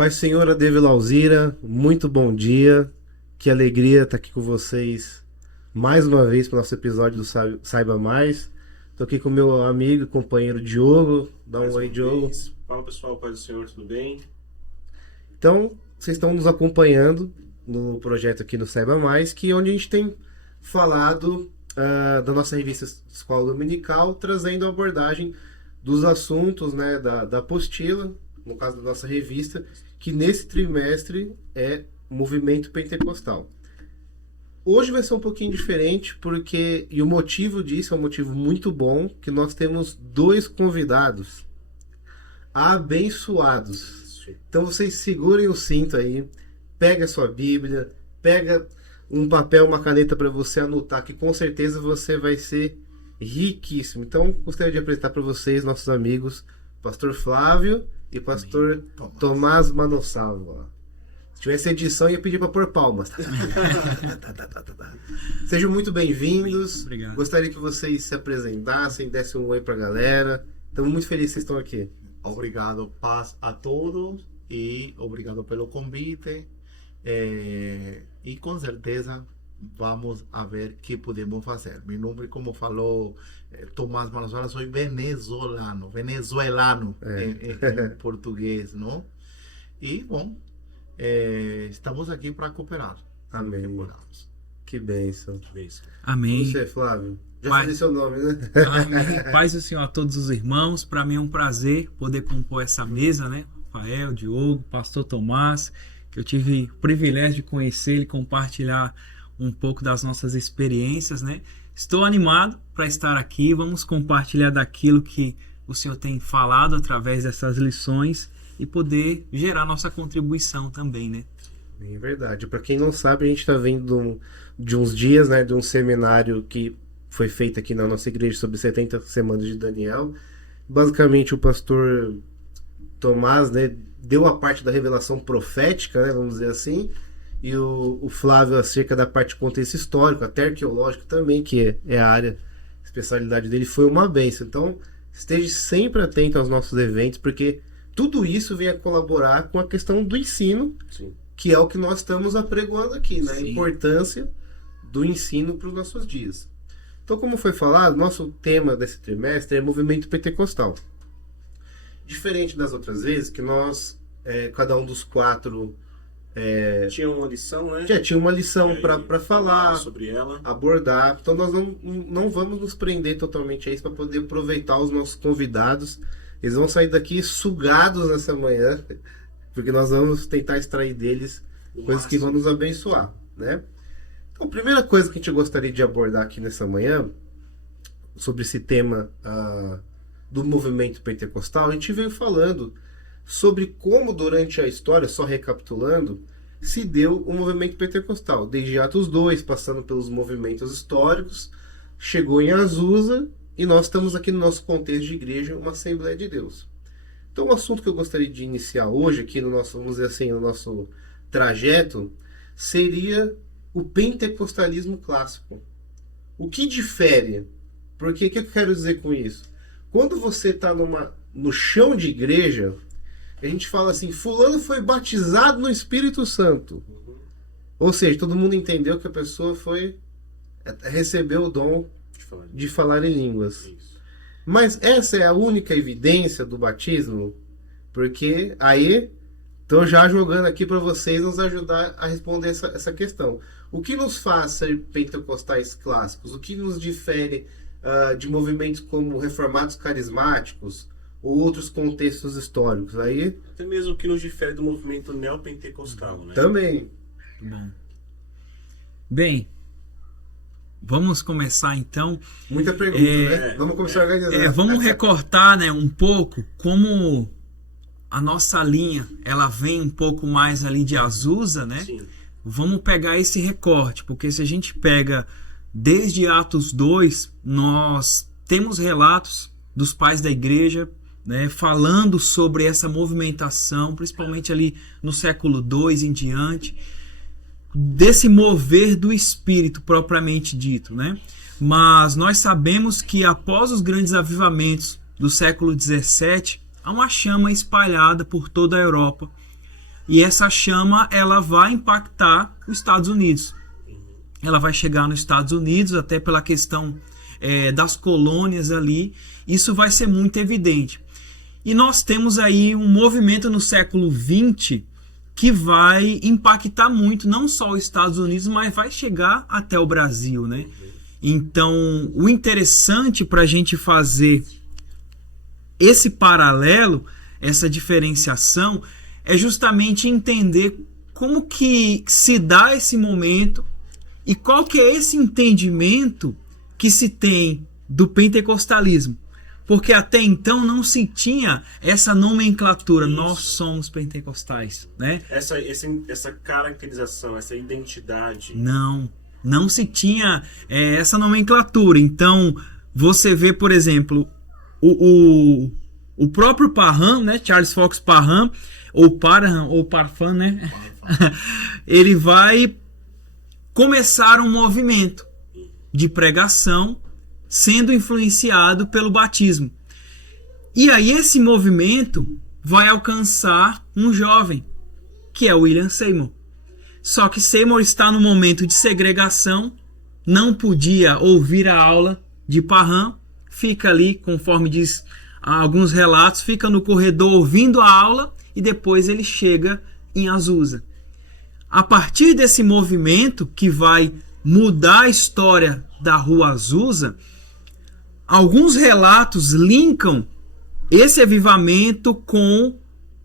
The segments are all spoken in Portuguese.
Pai Senhora Deve Lauzira, muito bom dia. Que alegria estar aqui com vocês mais uma vez para o nosso episódio do Saiba Mais. Estou aqui com o meu amigo e companheiro Diogo. Dá um oi, Diogo. Fala pessoal, paz do Senhor, tudo bem? Então, vocês estão nos acompanhando no projeto aqui no Saiba Mais, que é onde a gente tem falado da nossa revista Escola Dominical, trazendo a abordagem dos assuntos, né, da apostila, no caso da nossa revista, que nesse trimestre é Movimento Pentecostal. Hoje vai ser um pouquinho diferente, porque, e o motivo disso é um motivo muito bom, que nós temos dois convidados abençoados. Então vocês segurem o cinto aí, pega a sua Bíblia, pega um papel, uma caneta para você anotar, que com certeza você vai ser riquíssimo. Então gostaria de apresentar para vocês nossos amigos, Pastor Flávio e Pastor Tomás Manossalva. Se tivesse edição, ia pedir para pôr palmas. Sejam muito bem-vindos. Obrigado. Gostaria que vocês se apresentassem, dessem um oi para a galera. Estamos muito felizes que vocês estão aqui. Obrigado, paz a todos e obrigado pelo convite. E com certeza vamos a ver o que podemos fazer. Meu nome, como falou Tomás Manosola, sou venezuelano em português, não? E bom, estamos aqui para cooperar. Amém. Que bênção. Amém. Você, Flávio? Já Pai. falei seu nome, né? Amém. Paz do Senhor a todos os irmãos. Para mim é um prazer poder compor essa mesa, né? Rafael, Diogo, Pastor Tomás, que eu tive o privilégio de conhecer e compartilhar um pouco das nossas experiências, né? Estou animado para estar aqui. Vamos compartilhar daquilo que o Senhor tem falado através dessas lições e poder gerar nossa contribuição também, né? É verdade. Para quem não sabe, a gente está vindo de uns dias, né, de um seminário que foi feito aqui na nossa igreja sobre 70 semanas de Daniel. Basicamente, o pastor Tomás, né, deu a parte da revelação profética, né, vamos dizer assim, e o Flávio acerca da parte de contexto histórico, até arqueológico também, que é a área, especialidade dele, foi uma bênção. Então, esteja sempre atento aos nossos eventos, porque tudo isso vem a colaborar com a questão do ensino, Sim. que é o que nós estamos apregoando aqui, né? A Sim. importância do ensino para os nossos dias. Então, como foi falado, nosso tema desse trimestre é movimento pentecostal. Diferente das outras vezes, que nós, cada um dos quatro, Tinha uma lição, né? já tinha uma lição E aí, para falar, sobre ela. abordar. Então, nós não vamos nos prender totalmente a isso para poder aproveitar os nossos convidados. Eles vão sair daqui sugados nessa manhã, porque nós vamos tentar extrair deles coisas que vão nos abençoar, né? Então, a primeira coisa que a gente gostaria de abordar aqui nessa manhã, sobre esse tema do movimento pentecostal, a gente veio falando sobre como durante a história, só recapitulando, se deu o movimento pentecostal, desde Atos 2, passando pelos movimentos históricos, chegou em Azusa, e nós estamos aqui no nosso contexto de igreja, uma Assembleia de Deus. Então, o assunto que eu gostaria de iniciar hoje, aqui no nosso, vamos dizer assim, no nosso trajeto, seria o pentecostalismo clássico. O que difere? Porque o que eu quero dizer com isso? Quando você está no chão de igreja, a gente fala assim, fulano foi batizado no Espírito Santo. Ou seja, todo mundo entendeu que a pessoa recebeu o dom de falar em línguas. Isso. Mas essa é a única evidência do batismo? Porque aí estou já jogando aqui para vocês nos ajudar a responder essa questão. O que nos faz ser pentecostais clássicos? O que nos difere de movimentos como reformados carismáticos ou outros contextos históricos? Aí Até mesmo o que nos difere do movimento neopentecostal, né? também. Bom. Bem, vamos começar então. Muita pergunta, né? Vamos começar a organizar. Vamos recortar, né, um pouco como a nossa linha, ela vem um pouco mais ali de Azusa, né? Sim. Vamos pegar esse recorte, porque se a gente pega desde Atos 2, nós temos relatos dos pais da igreja, né, falando sobre essa movimentação, principalmente ali no século 2 em diante, desse mover do Espírito propriamente dito, né? Mas nós sabemos que após os grandes avivamentos do século XVII, há uma chama espalhada por toda a Europa, e essa chama ela vai impactar os Estados Unidos. Ela vai chegar nos Estados Unidos, até pela questão das colônias ali, isso vai ser muito evidente. E nós temos aí um movimento no século XX que vai impactar muito, não só os Estados Unidos, mas vai chegar até o Brasil, né? Então, o interessante para a gente fazer esse paralelo, essa diferenciação, é justamente entender como que se dá esse momento e qual que é esse entendimento que se tem do pentecostalismo. Porque até então não se tinha essa nomenclatura, isso. Nós somos pentecostais, né? Essa caracterização, essa identidade. Não se tinha essa nomenclatura. Então, você vê, por exemplo, o próprio Parham, né? Charles Fox Parham, ou Parham, ou Parham, né? Ele vai começar um movimento de pregação sendo influenciado pelo batismo. E aí esse movimento vai alcançar um jovem, que é William Seymour. Só que Seymour está no momento de segregação, não podia ouvir a aula de Parham, fica ali, conforme diz alguns relatos, fica no corredor ouvindo a aula e depois ele chega em Azusa. A partir desse movimento que vai mudar a história da Rua Azusa, alguns relatos linkam esse avivamento com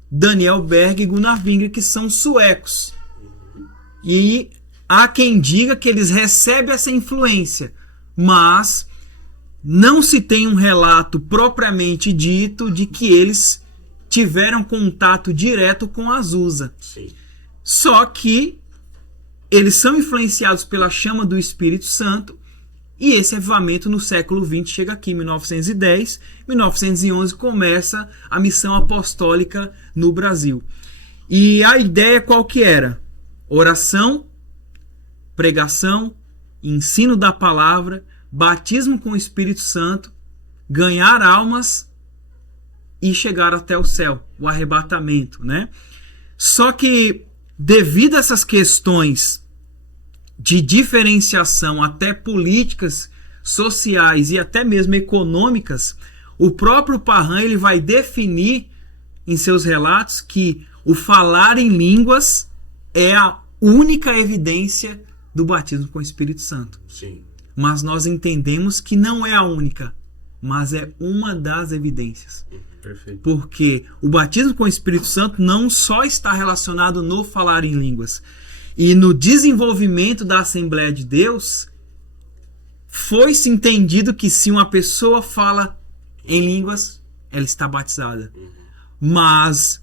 Daniel Berg e Gunnar Wingren, que são suecos. E há quem diga que eles recebem essa influência, mas não se tem um relato propriamente dito de que eles tiveram contato direto com Azusa. Sim. Só que eles são influenciados pela chama do Espírito Santo. E esse avivamento no século XX chega aqui em 1910, 1911 começa a missão apostólica no Brasil. E a ideia qual que era? Oração, pregação, ensino da palavra, batismo com o Espírito Santo, ganhar almas e chegar até o céu, o arrebatamento, né? Só que devido a essas questões de diferenciação, até políticas, sociais e até mesmo econômicas, o próprio Parham ele vai definir em seus relatos que o falar em línguas é a única evidência do batismo com o Espírito Santo. Sim. Mas nós entendemos que não é a única, mas é uma das evidências. Perfeito. Porque o batismo com o Espírito Santo não só está relacionado no falar em línguas, e no desenvolvimento da Assembleia de Deus, foi-se entendido que se uma pessoa fala em línguas, ela está batizada. Mas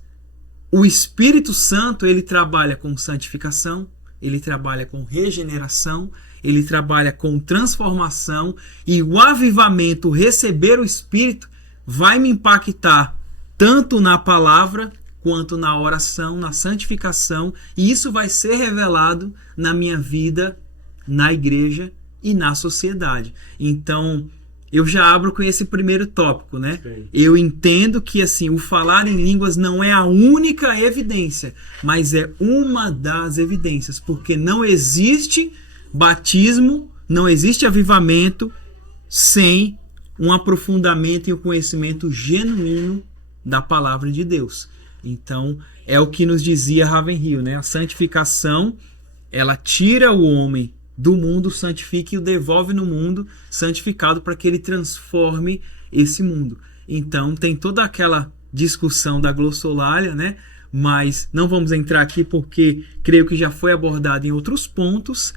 o Espírito Santo, ele trabalha com santificação, ele trabalha com regeneração, ele trabalha com transformação, e o avivamento, receber o Espírito, vai me impactar tanto na palavra quanto na oração, na santificação, e isso vai ser revelado na minha vida, na igreja e na sociedade. Então, eu já abro com esse primeiro tópico, né? Sim. Eu entendo que assim, o falar em línguas não é a única evidência, mas é uma das evidências, porque não existe batismo, não existe avivamento sem um aprofundamento e um conhecimento genuíno da palavra de Deus. Então, é o que nos dizia Ravenhill, né? A santificação, ela tira o homem do mundo, santifica e o devolve no mundo santificado para que ele transforme esse mundo. Então, tem toda aquela discussão da glossolalia, né? Mas não vamos entrar aqui porque creio que já foi abordado em outros pontos,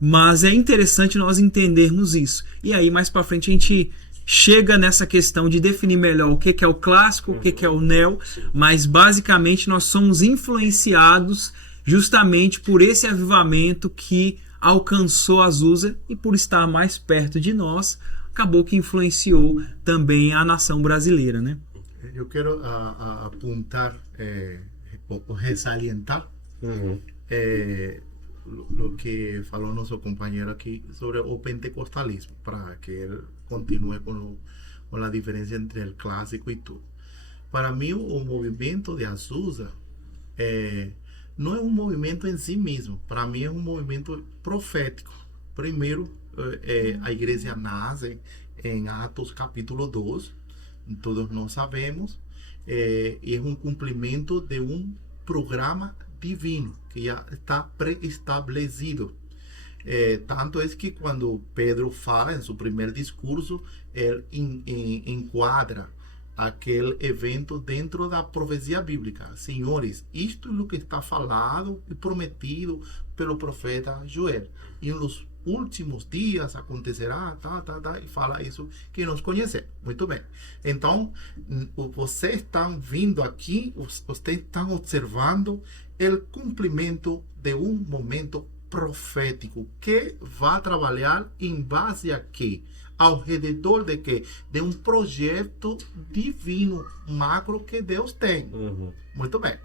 mas é interessante nós entendermos isso. E aí, mais para frente, a gente chega nessa questão de definir melhor o que é o clássico, o que é o neo, mas basicamente nós somos influenciados justamente por esse avivamento que alcançou Azusa e por estar mais perto de nós, acabou que influenciou também a nação brasileira, né? Eu quero apontar, resalientar o que falou nosso companheiro aqui sobre o pentecostalismo, para que ele continue com a diferença entre o clássico e tudo. Para mim, o movimento de Azusa não é um movimento em si mesmo. Para mim é um movimento profético. Primeiro, a igreja nasce em Atos capítulo 2, todos nós sabemos, é um cumprimento de um programa divino que já está pré-estabelecido. Tanto é que quando Pedro fala em seu primeiro discurso, ele enquadra aquele evento dentro da profecia bíblica. Senhores, isto é o que está falado e prometido pelo profeta Joel. E nos últimos dias acontecerá, e fala isso que nós conhecemos. Muito bem. Então, vocês estão vindo aqui, vocês estão observando o cumprimento de um momento profético que vai trabalhar em base a quê? Ao redor de quê? De um projeto divino macro que Deus tem. Muito bem.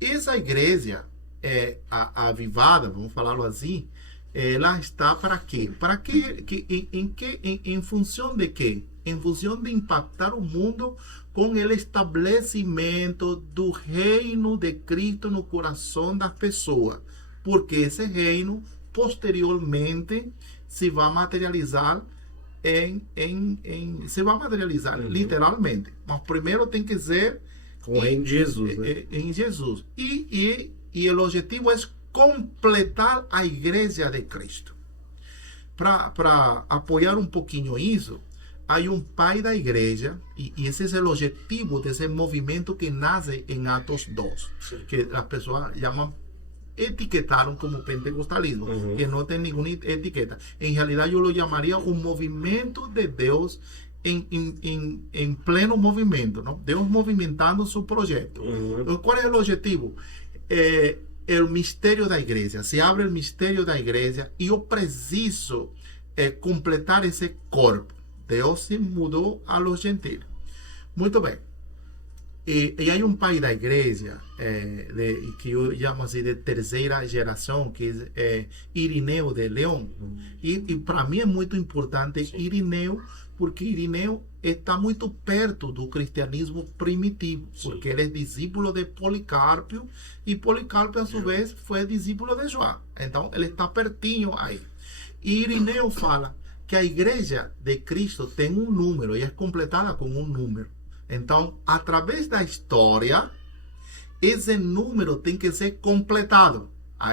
Essa igreja avivada, vamos falarlo assim, ela está para quê? Para quê? Em função de quê? Em função de impactar o mundo com o estabelecimento do reino de Cristo no coração das pessoas. Porque esse reino, posteriormente, se vai materializar literalmente. Mas primeiro tem que ser Com o reino de Jesus, né? em Jesus. E o objetivo é completar a igreja de Cristo. Para apoiar um pouquinho isso, há um pai da igreja, e esse é o objetivo desse movimento que nasce em Atos 2, que as pessoas chamam, etiquetaram como pentecostalismo, que não tem nenhuma etiqueta. Em realidade, eu lo chamaria um movimento de Deus em pleno movimento, não? Deus movimentando seu projeto. Qual é o objetivo? O mistério da igreja. Se abre o mistério da igreja e eu preciso completar esse corpo. Deus se mudou a los gentiles. Muito bem. E há um pai da igreja que eu chamo assim de terceira geração, que é Irineu de León. E para mim é muito importante Irineu, porque Irineu está muito perto do cristianismo primitivo, porque ele é discípulo de Policarpo, e Policarpo, a sua vez, foi discípulo de João. Então, ele está pertinho aí. E Irineu fala que a igreja de Cristo tem um número, e é completada com um número. Então, através da história, esse número tem que ser completado.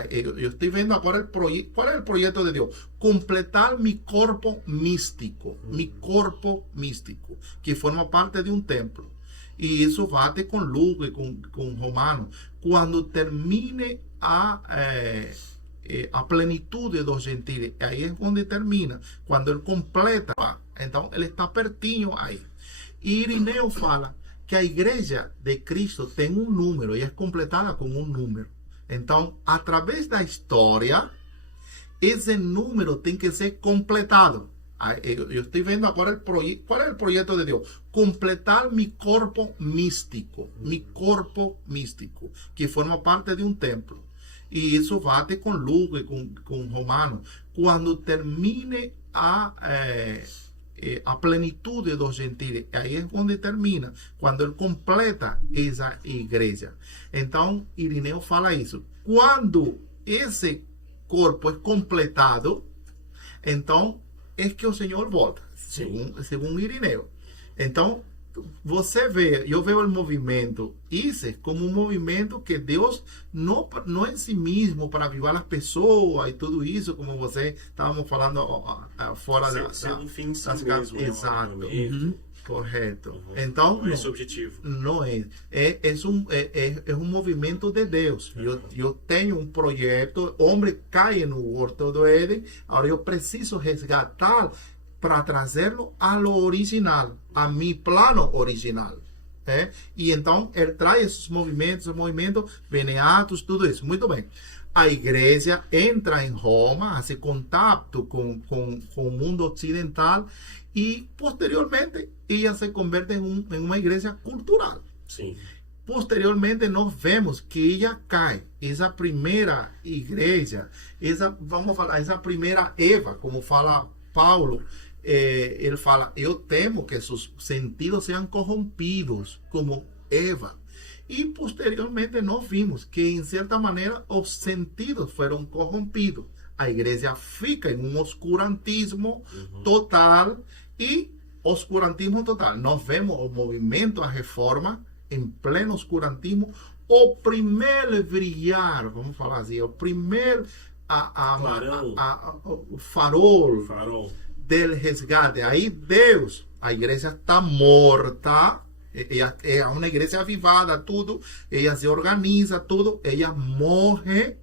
Eu estou vendo agora o projeto. Qual é o projeto de Deus? Completar meu corpo místico. Meu corpo místico, que forma parte de um templo. E isso bate com Lucas, com Romano. Quando termine a plenitude dos gentiles, aí é onde termina. Quando ele completa, então ele está pertinho aí. E Irineu fala que a igreja de Cristo tem um número e é completada com um número. Então, através da história, esse número tem que ser completado. Eu estou vendo agora o projeto. Qual é o projeto de Deus? Completar meu corpo místico. Meu corpo místico, que forma parte de um templo. E isso bate com Lucas, com Romano. Quando termine a plenitude dos gentiles, aí é onde termina, quando ele completa essa igreja. Então, Irineu fala isso. Quando esse corpo é completado, então é que o Senhor volta, segundo Irineu. Então, você vê, eu vejo o movimento, isso como um movimento que Deus não em si mesmo para avivar as pessoas e tudo isso, como você estávamos falando fora um fim em si das mesmo, exato, correto. Então não é esse o objetivo. Não é. É um movimento de Deus. Eu tenho um projeto, o homem cai no Horto do Éden, agora eu preciso resgatar para trazê-lo ao original, a meu plano original. E então ele traz esses movimentos, Beneatos, tudo isso. Muito bem. A igreja entra em Roma, faz contato com o mundo ocidental e, posteriormente, ela se converte em uma igreja cultural. Sim. Posteriormente, nós vemos que ela cai. Essa primeira igreja, essa primeira Eva, como fala Paulo, ele fala, eu temo que seus sentidos sejam corrompidos como Eva. E posteriormente nós vimos que, em certa maneira, os sentidos foram corrompidos. A igreja fica em um oscurantismo total, e oscurantismo total. Nós vemos o movimento, a reforma, em pleno oscurantismo. O primeiro brilhar, vamos falar assim, o primeiro o farol del resgate. Aí Deus, a igreja está morta, é uma igreja avivada, tudo, ela se organiza, tudo, ela morre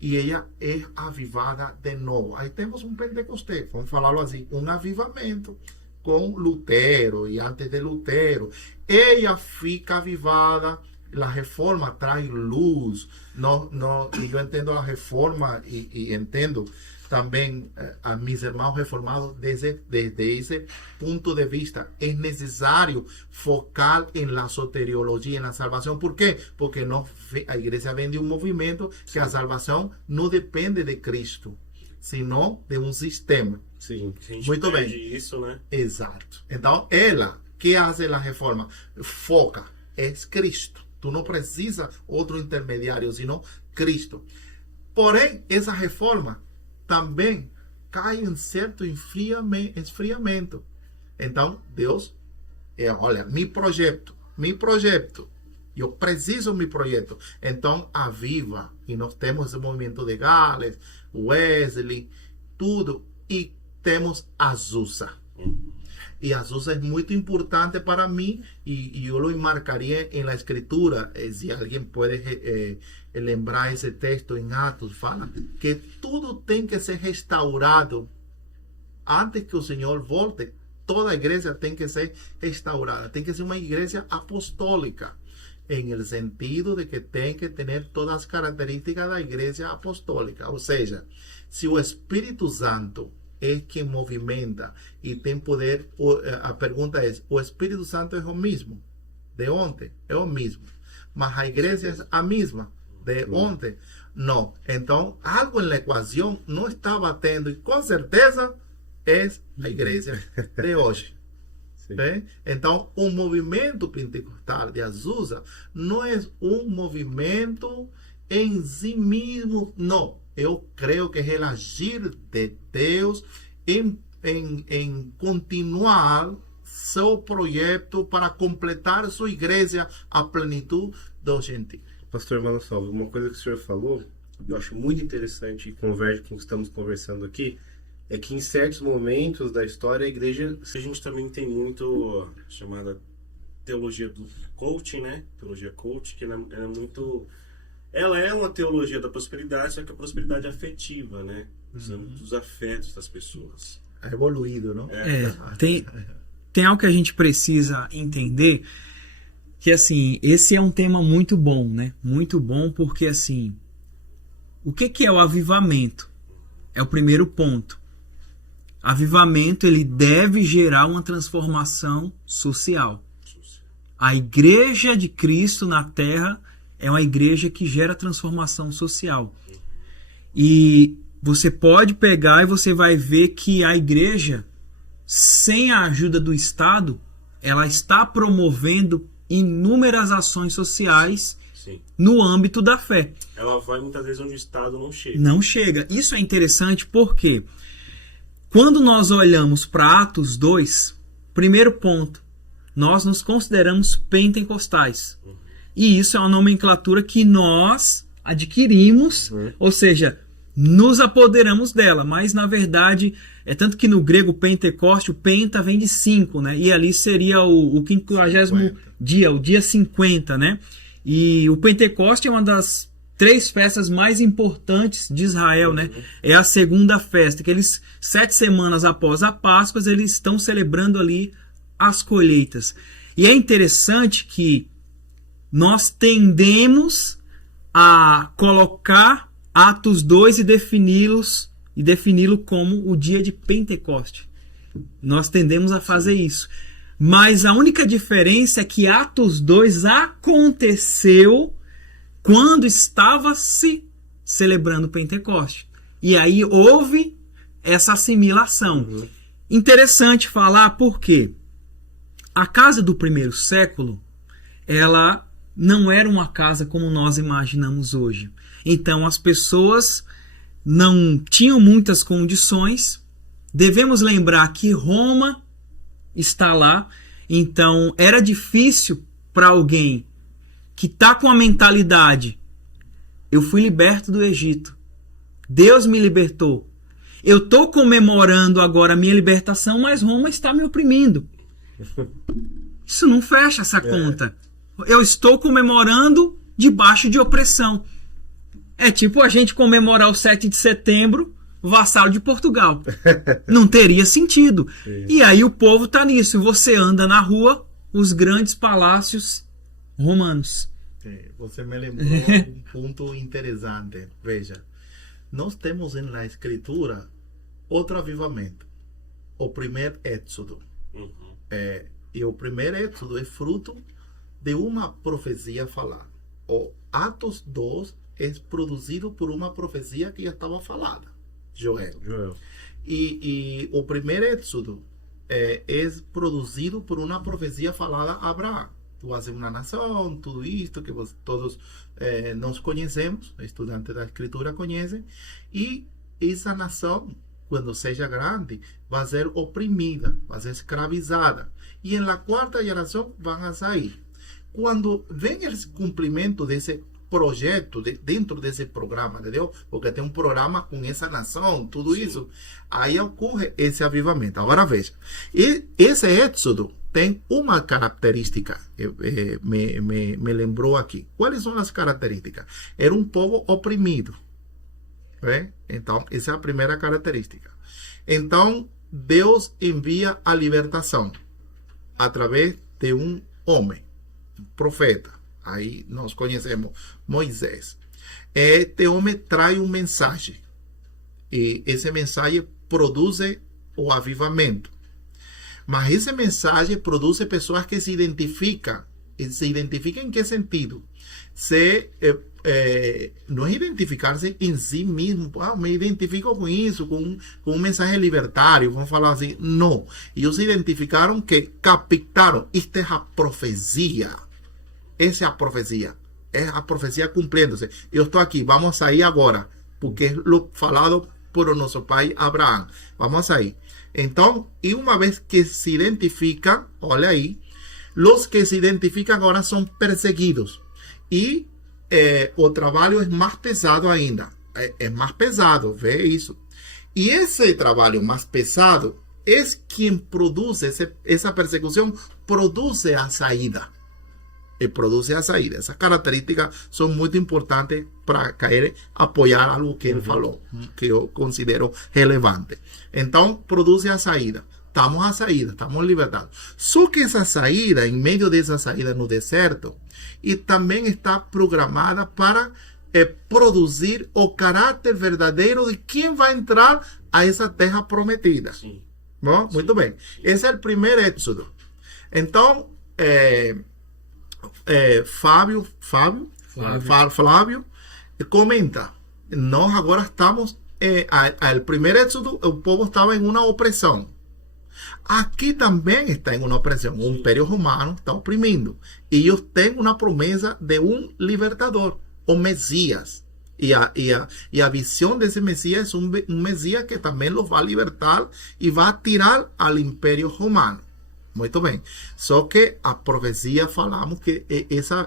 e ela é avivada de novo. Aí temos um Pentecostés, vamos falarlo assim, um avivamento com Lutero e antes de Lutero. Ela fica avivada. La reforma trae luz. Y yo entiendo la reforma y entiendo también a mis hermanos reformados desde ese punto de vista. Es necesario focar en la soteriología, en la salvación. ¿Por qué? Porque la iglesia vende un movimiento que la salvación no depende de Cristo, sino de un sistema. Sim. Muito bem. Isso, né? Exato. Então, ela que hace la reforma foca es Cristo. Tu não precisa outro intermediário, senão Cristo. Porém, essa reforma também cai em certo esfriamento. Então, Deus, olha, meu projeto, eu preciso do meu projeto. Então, aviva. E nós temos esse movimento de Gales, Wesley, tudo. E temos Azusa. Y Azusa es muy importante para mí, y yo lo enmarcaría en la escritura. Si alguien puede lembrar ese texto en Atos, fala que todo tiene que ser restaurado antes que el Señor volte. Toda iglesia tiene que ser restaurada, tiene que ser una iglesia apostólica, en el sentido de que tiene que tener todas las características de la iglesia apostólica. O sea, si el Espíritu Santo es quien movimenta y tiene poder, a pergunta es, ¿o Espíritu Santo es o mismo de ontem? Es o mismo, mas a iglesia es a misma de ontem? No. Entonces, algo en la ecuación no está batendo, y con certeza es la iglesia de hoy. Então, o movimento pentecostal de Azusa não é um movimento em si mesmo, não. Eu creio que é o agir de Deus em continuar seu projeto para completar sua igreja à plenitude dos gentios. Pastor Mano Salvo, uma coisa que o senhor falou, eu acho muito interessante e converge com o que estamos conversando aqui, é que em certos momentos da história a igreja... A gente também tem muito chamada teologia do coaching, né? Teologia coaching, que ela é muito... Ela é uma teologia da prosperidade, só que a prosperidade afetiva, né? Usando os afetos das pessoas. É evoluído, não? Tem algo que a gente precisa entender, que assim, esse é um tema muito bom, né? Muito bom porque assim, o que é o avivamento? É o primeiro ponto. Avivamento, ele deve gerar uma transformação social. A igreja de Cristo na Terra é uma igreja que gera transformação social. E você pode pegar e você vai ver que a igreja, sem a ajuda do Estado, ela está promovendo inúmeras ações sociais no âmbito da fé. Ela vai muitas vezes onde o Estado não chega. Não chega. Isso é interessante porque quando nós olhamos para Atos 2, primeiro ponto, nós nos consideramos pentecostais. E isso é uma nomenclatura que nós adquirimos, ou seja, nos apoderamos dela. Mas, na verdade, é tanto que no grego Pentecoste, o penta vem de 5, né? E ali seria o 50º dia, o dia 50, né? E o Pentecoste é uma das 3 festas mais importantes de Israel, né? É a segunda festa, que eles 7 semanas após a Páscoa, eles estão celebrando ali as colheitas. E é interessante que nós tendemos a colocar Atos 2 e defini-lo como o dia de Pentecoste. Nós tendemos a fazer isso. Mas a única diferença é que Atos 2 aconteceu quando estava se celebrando Pentecoste. E aí houve essa assimilação. Interessante falar porque a casa do primeiro século, ela não era uma casa como nós imaginamos hoje. Então as pessoas não tinham muitas condições. Devemos lembrar que Roma está lá, então era difícil para alguém que está com a mentalidade: eu fui liberto do Egito, Deus me libertou, eu estou comemorando agora a minha libertação, mas Roma está me oprimindo. Isso não fecha essa conta. Eu estou comemorando debaixo de opressão. É tipo a gente comemorar o 7 de setembro, vassalo de Portugal. Não teria sentido. E aí o povo está nisso. Você anda na rua, os grandes palácios romanos. Você me lembrou um ponto interessante. Veja, nós temos na Escritura outro avivamento. O primeiro Éxodo. E o primeiro Éxodo é fruto de uma profecia falada. O Atos 2 é produzido por uma profecia que já estava falada. Joel. E o primeiro Éxodo é produzido por uma profecia falada a Abraão. Tu vas ser uma nação, tudo isto que todos nós conhecemos, estudantes da Escritura conhecem, e essa nação, quando seja grande, vai ser oprimida, vai ser escravizada, e na quarta geração vão sair. Quando vem esse cumprimento desse projeto, dentro desse programa, entendeu? Porque tem um programa com essa nação, tudo isso, aí ocorre esse avivamento. Agora veja, e esse Éxodo tem uma característica, me lembrou aqui. Quais são as características? Era um povo oprimido. Então, essa é a primeira característica. Então, Deus envia a libertação através de um homem, profeta. Aí nós conhecemos Moisés. Este homem traz uma mensagem. E essa mensagem produz o avivamento. Mas essa mensagem produz pessoas que se identificam. E se identificam em que sentido? Não é identificar-se em si mesmo. Me identifico com isso, com um mensagem libertário, vamos falar assim. Não. Eles se identificaram que captaram. Esta é a profecia. Essa é a profecia. É a profecia cumprindo-se. Eu estou aqui, vamos sair agora. Porque é o falado por nosso pai Abraão. Vamos sair. Então, e uma vez que se identificam, olha aí, os que se identificam agora são perseguidos. E o trabalho é mais pesado ainda. É mais pesado, vê isso. E esse trabalho mais pesado é quem produz essa perseguição, produz a saída. E produz a saída. Essas características são muito importantes para apoiar algo que ele falou, que eu considero relevante. Então, produz a saída. Estamos a saída, estamos libertados. Só que essa saída, em meio dessa saída no deserto, e também está programada para produzir o caráter verdadeiro de quem vai entrar a essa terra prometida. Sim. Bom, muito bem. Esse é o primeiro Éxodo. Então, Flávio comenta, nós agora estamos al primer éxodo, o povo estava em uma opressão. Aqui também está em uma opressão. O Império Romano está oprimindo. E eles têm uma promessa de um libertador, o Messias. E a visão desse Messias é um Messias que também os vai libertar e vai tirar ao Império Romano. Muito bem. Só que a profecia falamos que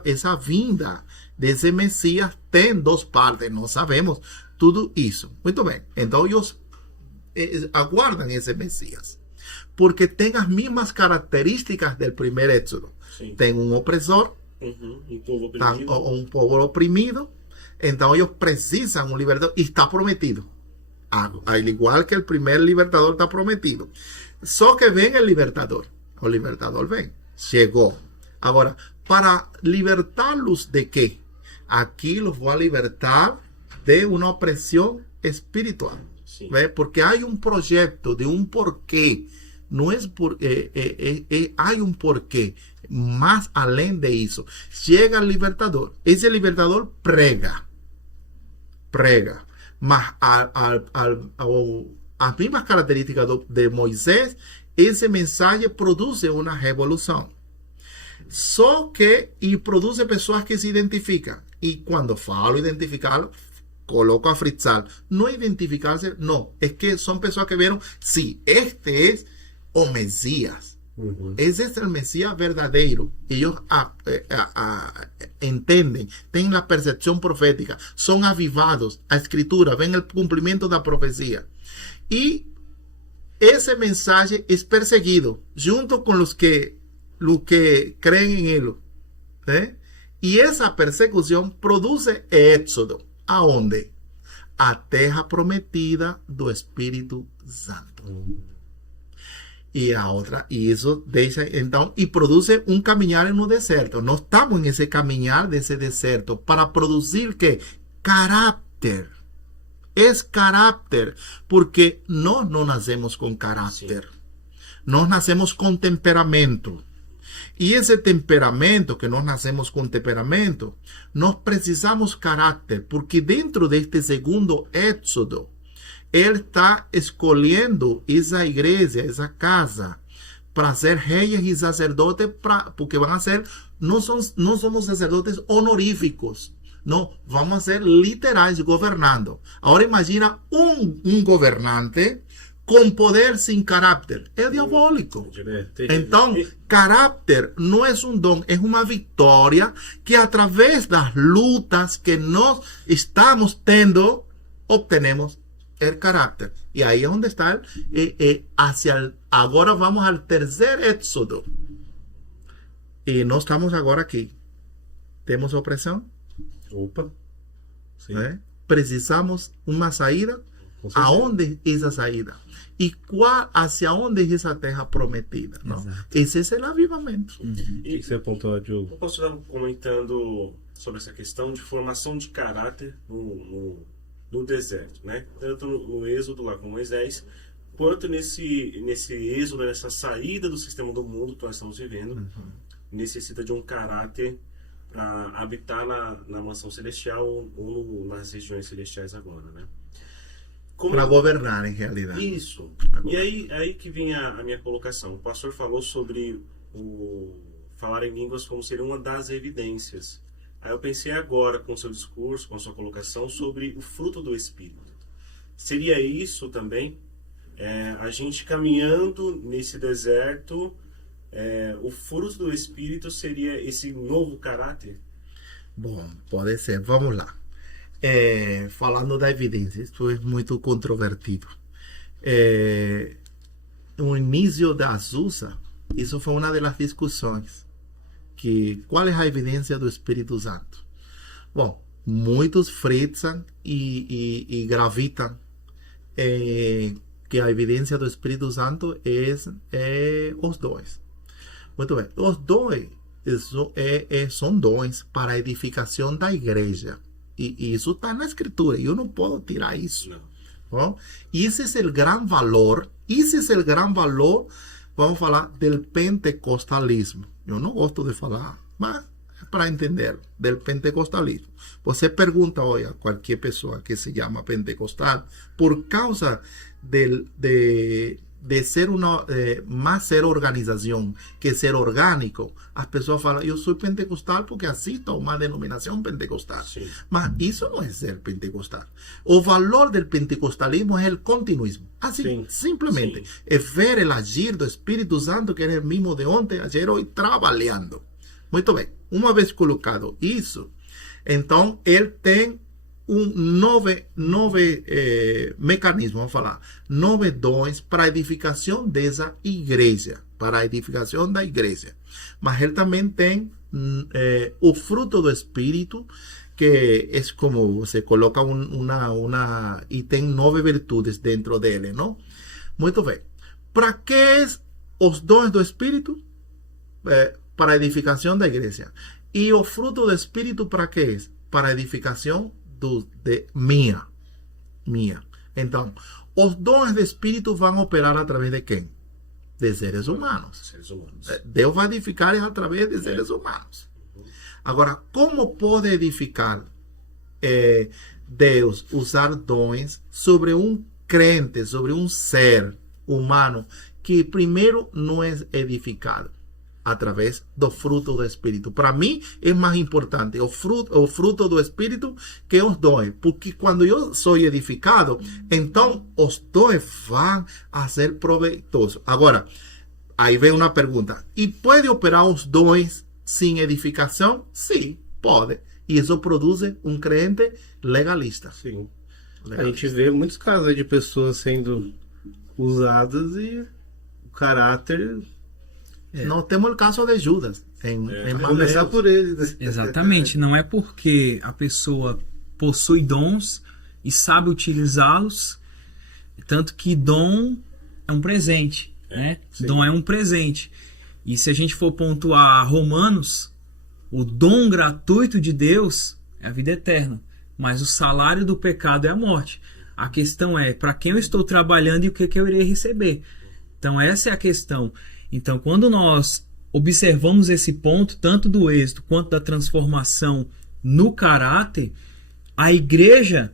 essa vinda desse Messias tem duas partes. Nós sabemos tudo isso. Muito bem. Então eles aguardam esse Messias. Porque tem as mesmas características do primeiro Éxodo. Sim. Tem um opressor, Um povo oprimido. um povo oprimido. Então eles precisam um libertador. E está prometido. Al igual que o primeiro libertador está prometido. Só que vem o libertador. O libertador vem. Chegou. Agora, para libertá-los de quê? Aqui los vou libertar de uma opressão espiritual. Porque há um projeto de um porquê. Não é há um porquê. Mas além de isso, chega o libertador. Esse libertador prega. Mas as mesmas características de Moisés, esse mensagem produz uma revolução. Só que, e produz pessoas que se identificam. E quando falo identificar, coloco a fritzar. Não é identificarse, não. Es que son pessoas que vieron, sí, este es o Mesías. Ese es el Mesías verdadero. Ellos entienden, tienen la percepción profética, son avivados a escritura, ven el cumplimiento de la profecía. Y ese mensaje es perseguido junto con los que creen en él. ¿Eh? Y esa persecución produce éxodo. ¿A dónde? A terra prometida do Espírito Santo. Y a otra, y eso deja, entonces, y produce un caminar en un desierto. No estamos en ese caminar de ese desierto para producir que carácter. Es carácter, porque no nacemos con carácter. Nos nacemos con temperamento. Y ese temperamento, que nos nacemos con temperamento, nos precisamos carácter, porque dentro de este segundo éxodo, Él está escolhendo esa iglesia, esa casa, para ser reyes y sacerdotes, porque van a ser, no somos sacerdotes honoríficos, no, vamos a ser literais gobernando. Ahora imagina un gobernante con poder sin carácter, es diabólico. Entonces, carácter no es un don, es una victoria que a través de las lutas que nos estamos teniendo, obtenemos el carácter. Y ahí es donde está ahora vamos al tercer éxodo. Y no estamos ahora aquí. Tenemos opresión. Opa. Sí. Precisamos una saída. ¿A dónde es esa saída? ¿Y hacia dónde es esa terra prometida? ¿No? Esse é o avivamento. E você apontou, Diogo? Eu posso estar comentando sobre essa questão de formação de caráter no deserto, né? Tanto no êxodo lá com Moisés, quanto nesse êxodo, nessa saída do sistema do mundo que nós estamos vivendo, necessita de um caráter para habitar na mansão celestial ou nas regiões celestiais agora, né? Para governar, em realidade. Isso. E aí que vem a minha colocação. O pastor falou sobre falar em línguas como seria uma das evidências. Aí eu pensei agora, com o seu discurso, com a sua colocação, sobre o fruto do Espírito. Seria isso também? A gente caminhando nesse deserto, o fruto do Espírito seria esse novo caráter? Bom, pode ser. Vamos lá. Falando da evidência, isso é muito controvertido. No início da Azusa, isso foi uma das discussões. Qual é a evidência do Espírito Santo? Bom, muitos fritzam e gravitam que a evidência do Espírito Santo é os dons. Muito bem. Os dons são dons para a edificação da igreja. E isso está na escritura. Eu não posso tirar isso. Não. E esse é o grande valor. Vamos falar do pentecostalismo. Eu não gosto de falar, mas é para entender, do pentecostalismo. Você pergunta hoje a qualquer pessoa que se chama pentecostal, por causa de ser mais ser organização que ser orgânico, as pessoas falam, eu sou pentecostal porque assisto a uma denominação pentecostal. Sim. Mas isso não é ser pentecostal. O valor do pentecostalismo é o continuismo. Assim, simplesmente. Sim. É ver o agir do Espírito Santo, que é o mesmo de ontem, ayer, hoje, trabalhando. Muito bem. Uma vez colocado isso, então ele tem nove mecanismos, vamos falar, 9 dons para a edificação dessa igreja, para a edificação da igreja. Mas ele também tem o fruto do Espírito, que é como você coloca e tem 9 virtudes dentro dele, não? Muito bem. Para que os dons do Espírito? Para a edificação da igreja. E o fruto do Espírito para que é? Para a edificação minha. Então, os dons do Espírito vão operar através de quem? De seres humanos. Deus vai edificar através de seres humanos. Agora, como pode edificar Deus, usar dons sobre um crente, sobre um ser humano que primeiro não é edificado? através do fruto do Espírito. Para mim, é mais importante o fruto do Espírito que os dons. Porque quando eu sou edificado, então os dons vão a ser proveitosos. Agora, aí vem uma pergunta. E pode operar os dons sem edificação? Sim, pode. E isso produz um crente legalista. Sim. A gente vê muitos casos aí de pessoas sendo usadas e o caráter... Nós temos o caso de Judas. Vamos começar por ele. Né? Exatamente. Não é porque a pessoa possui dons e sabe utilizá-los, tanto que dom é um presente, né? Sim. Dom é um presente. E se a gente for pontuar Romanos, o dom gratuito de Deus é a vida eterna, mas o salário do pecado é a morte. A questão é para quem eu estou trabalhando e o que eu irei receber. Então essa é a questão. Então, quando nós observamos esse ponto, tanto do êxito quanto da transformação no caráter, a igreja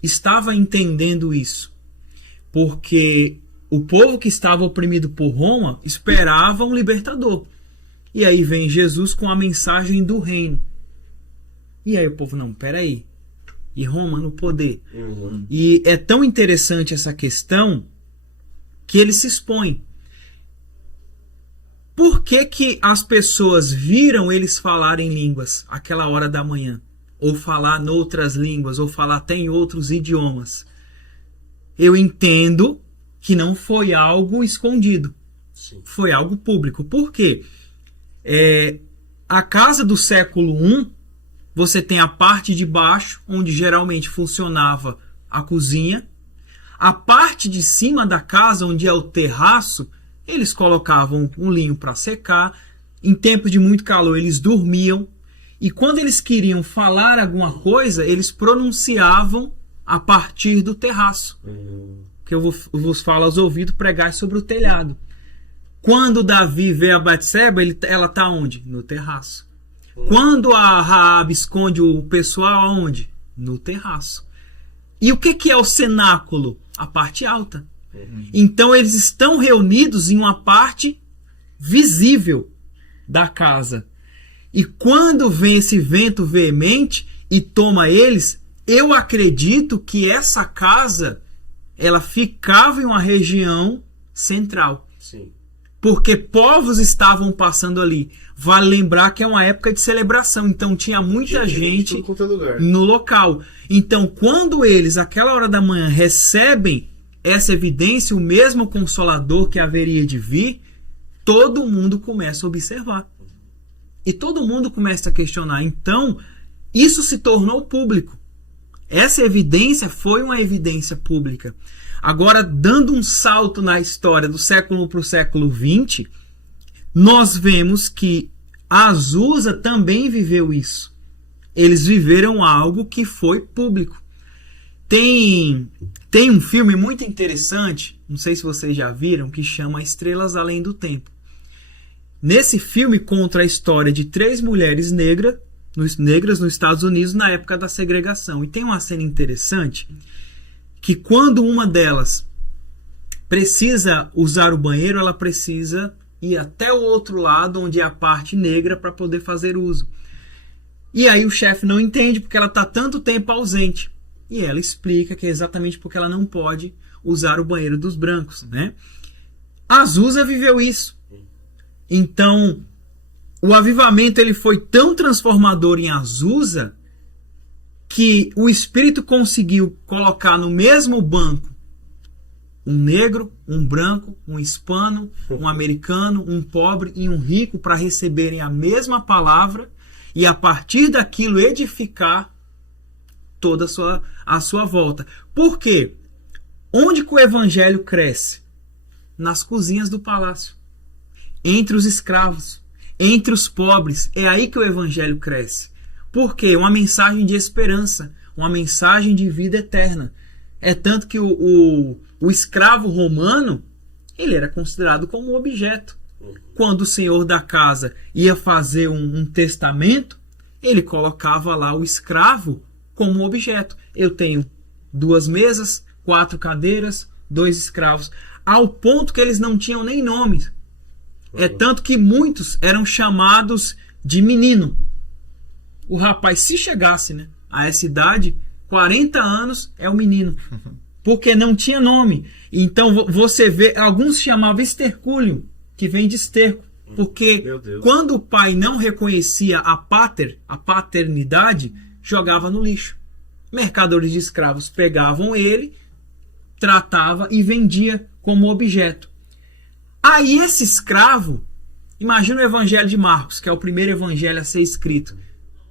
estava entendendo isso. Porque o povo que estava oprimido por Roma esperava um libertador. E aí vem Jesus com a mensagem do reino. E aí o povo, não, peraí. E Roma no poder. E é tão interessante essa questão que ele se expõe. Por que as pessoas viram eles falarem línguas àquela hora da manhã? Ou falar noutras línguas, ou falar até em outros idiomas? Eu entendo que não foi algo escondido. Sim. Foi algo público. Por quê? A casa do século I, você tem a parte de baixo, onde geralmente funcionava a cozinha. A parte de cima da casa, onde é o terraço, eles colocavam um linho para secar. Em tempos de muito calor, eles dormiam. E quando eles queriam falar alguma coisa, eles pronunciavam a partir do terraço. Que eu vos falo aos ouvidos, pregar sobre o telhado. Quando Davi vê a Batseba, ela está onde? No terraço. Quando a Raabe esconde o pessoal, aonde? No terraço. E o que é o cenáculo? A parte alta. Então eles estão reunidos em uma parte visível da casa. E quando vem esse vento veemente e toma eles, eu acredito que essa casa ela ficava em uma região central. Sim. Porque povos estavam passando ali. Vale lembrar que é uma época de celebração, então tinha muita gente no local. Então quando eles, àquela hora da manhã, recebem essa evidência, o mesmo Consolador que haveria de vir, todo mundo começa a observar. E todo mundo começa a questionar. Então, isso se tornou público. Essa evidência foi uma evidência pública. Agora, dando um salto na história do século I para o século XX, nós vemos que a Azusa também viveu isso. Eles viveram algo que foi público. Tem um filme muito interessante, não sei se vocês já viram, que chama Estrelas Além do Tempo. Nesse filme conta a história de 3 mulheres negras nos Estados Unidos na época da segregação. E tem uma cena interessante que quando uma delas precisa usar o banheiro, ela precisa ir até o outro lado, onde é a parte negra, para poder fazer uso. E aí o chefe não entende porque ela está tanto tempo ausente. E ela explica que é exatamente porque ela não pode usar o banheiro dos brancos, né? Azusa viveu isso. Então, o avivamento ele foi tão transformador em Azusa que o Espírito conseguiu colocar no mesmo banco um negro, um branco, um hispano, um americano, um pobre e um rico para receberem a mesma palavra e a partir daquilo edificar toda a sua volta. Por quê? Onde que o evangelho cresce? Nas cozinhas do palácio. Entre os escravos. Entre os pobres. É aí que o evangelho cresce. Por quê? Uma mensagem de esperança. Uma mensagem de vida eterna. É tanto que o escravo romano ele era considerado como objeto. Quando o senhor da casa ia fazer um testamento, ele colocava lá o escravo como objeto. Eu tenho 2 mesas, 4 cadeiras, 2 escravos. Ao ponto que eles não tinham nem nomes. É tanto que muitos eram chamados de menino. O rapaz, se chegasse, né, a essa idade, 40 anos é o menino. Porque não tinha nome. Então você vê, alguns chamavam estercúleo, que vem de esterco. Porque quando o pai não reconhecia a paternidade, jogava no lixo. Mercadores de escravos pegavam ele, tratava e vendia como objeto. Aí esse escravo, imagina o evangelho de Marcos, que é o primeiro evangelho a ser escrito.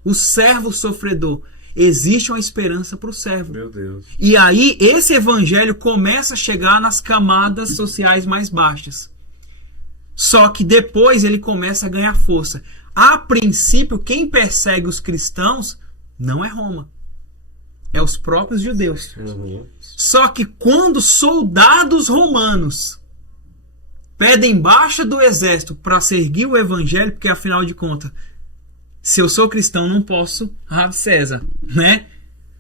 O servo sofredor. Existe uma esperança para o servo. Meu Deus. E aí esse evangelho começa a chegar nas camadas sociais mais baixas. Só que depois ele começa a ganhar força. A princípio, quem persegue os cristãos não é Roma. É os próprios judeus. Só que quando soldados romanos pedem baixa do exército para seguir o evangelho, porque afinal de contas, se eu sou cristão, não posso Rabi César, né?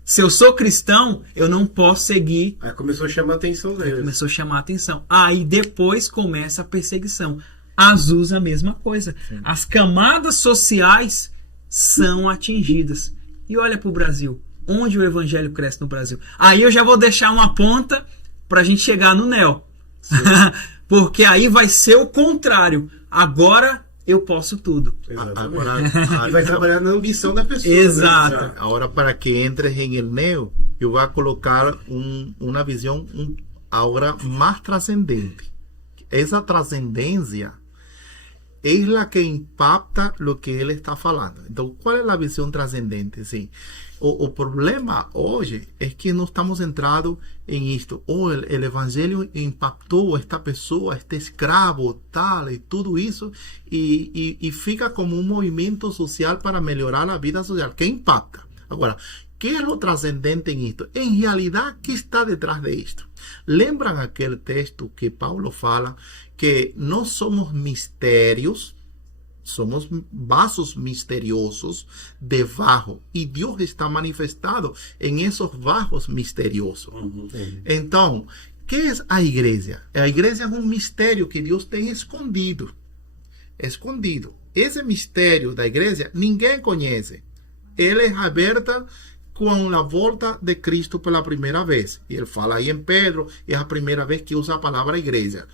Se eu sou cristão, eu não posso seguir. Aí começou a chamar a atenção deles. Começou a chamar a atenção. Aí depois começa a perseguição. Azusa a mesma coisa. Sim. As camadas sociais são atingidas. E olha para o Brasil. Onde o evangelho cresce no Brasil? Aí eu já vou deixar uma ponta para a gente chegar no Neo. Porque aí vai ser o contrário. Agora eu posso tudo. Agora vai trabalhar na ambição da pessoa. Exato. Né? Agora, para que entres em el Neo, eu vou colocar uma visão agora mais transcendente. Essa transcendência é a que impacta o que ele está falando. Então, qual é a visão transcendente? Sim. O problema hoje é que não estamos centrados em isto. O evangelho impactou esta pessoa, este escravo, tal, e tudo isso, e fica como um movimento social para melhorar a vida social, que impacta. Agora, que é o transcendente em isto? Em realidade, o que está detrás de isto? Lembram aquele texto que Paulo fala que nós somos mistérios, somos vasos misteriosos de barro, e Deus está manifestado em esses vasos misteriosos. Então, o que é a igreja? A igreja é um mistério que Deus tem escondido. Esse mistério da igreja ninguém conhece. Ele é aberto com a volta de Cristo pela primeira vez. E ele fala aí em Pedro, é a primeira vez que usa a palavra igreja.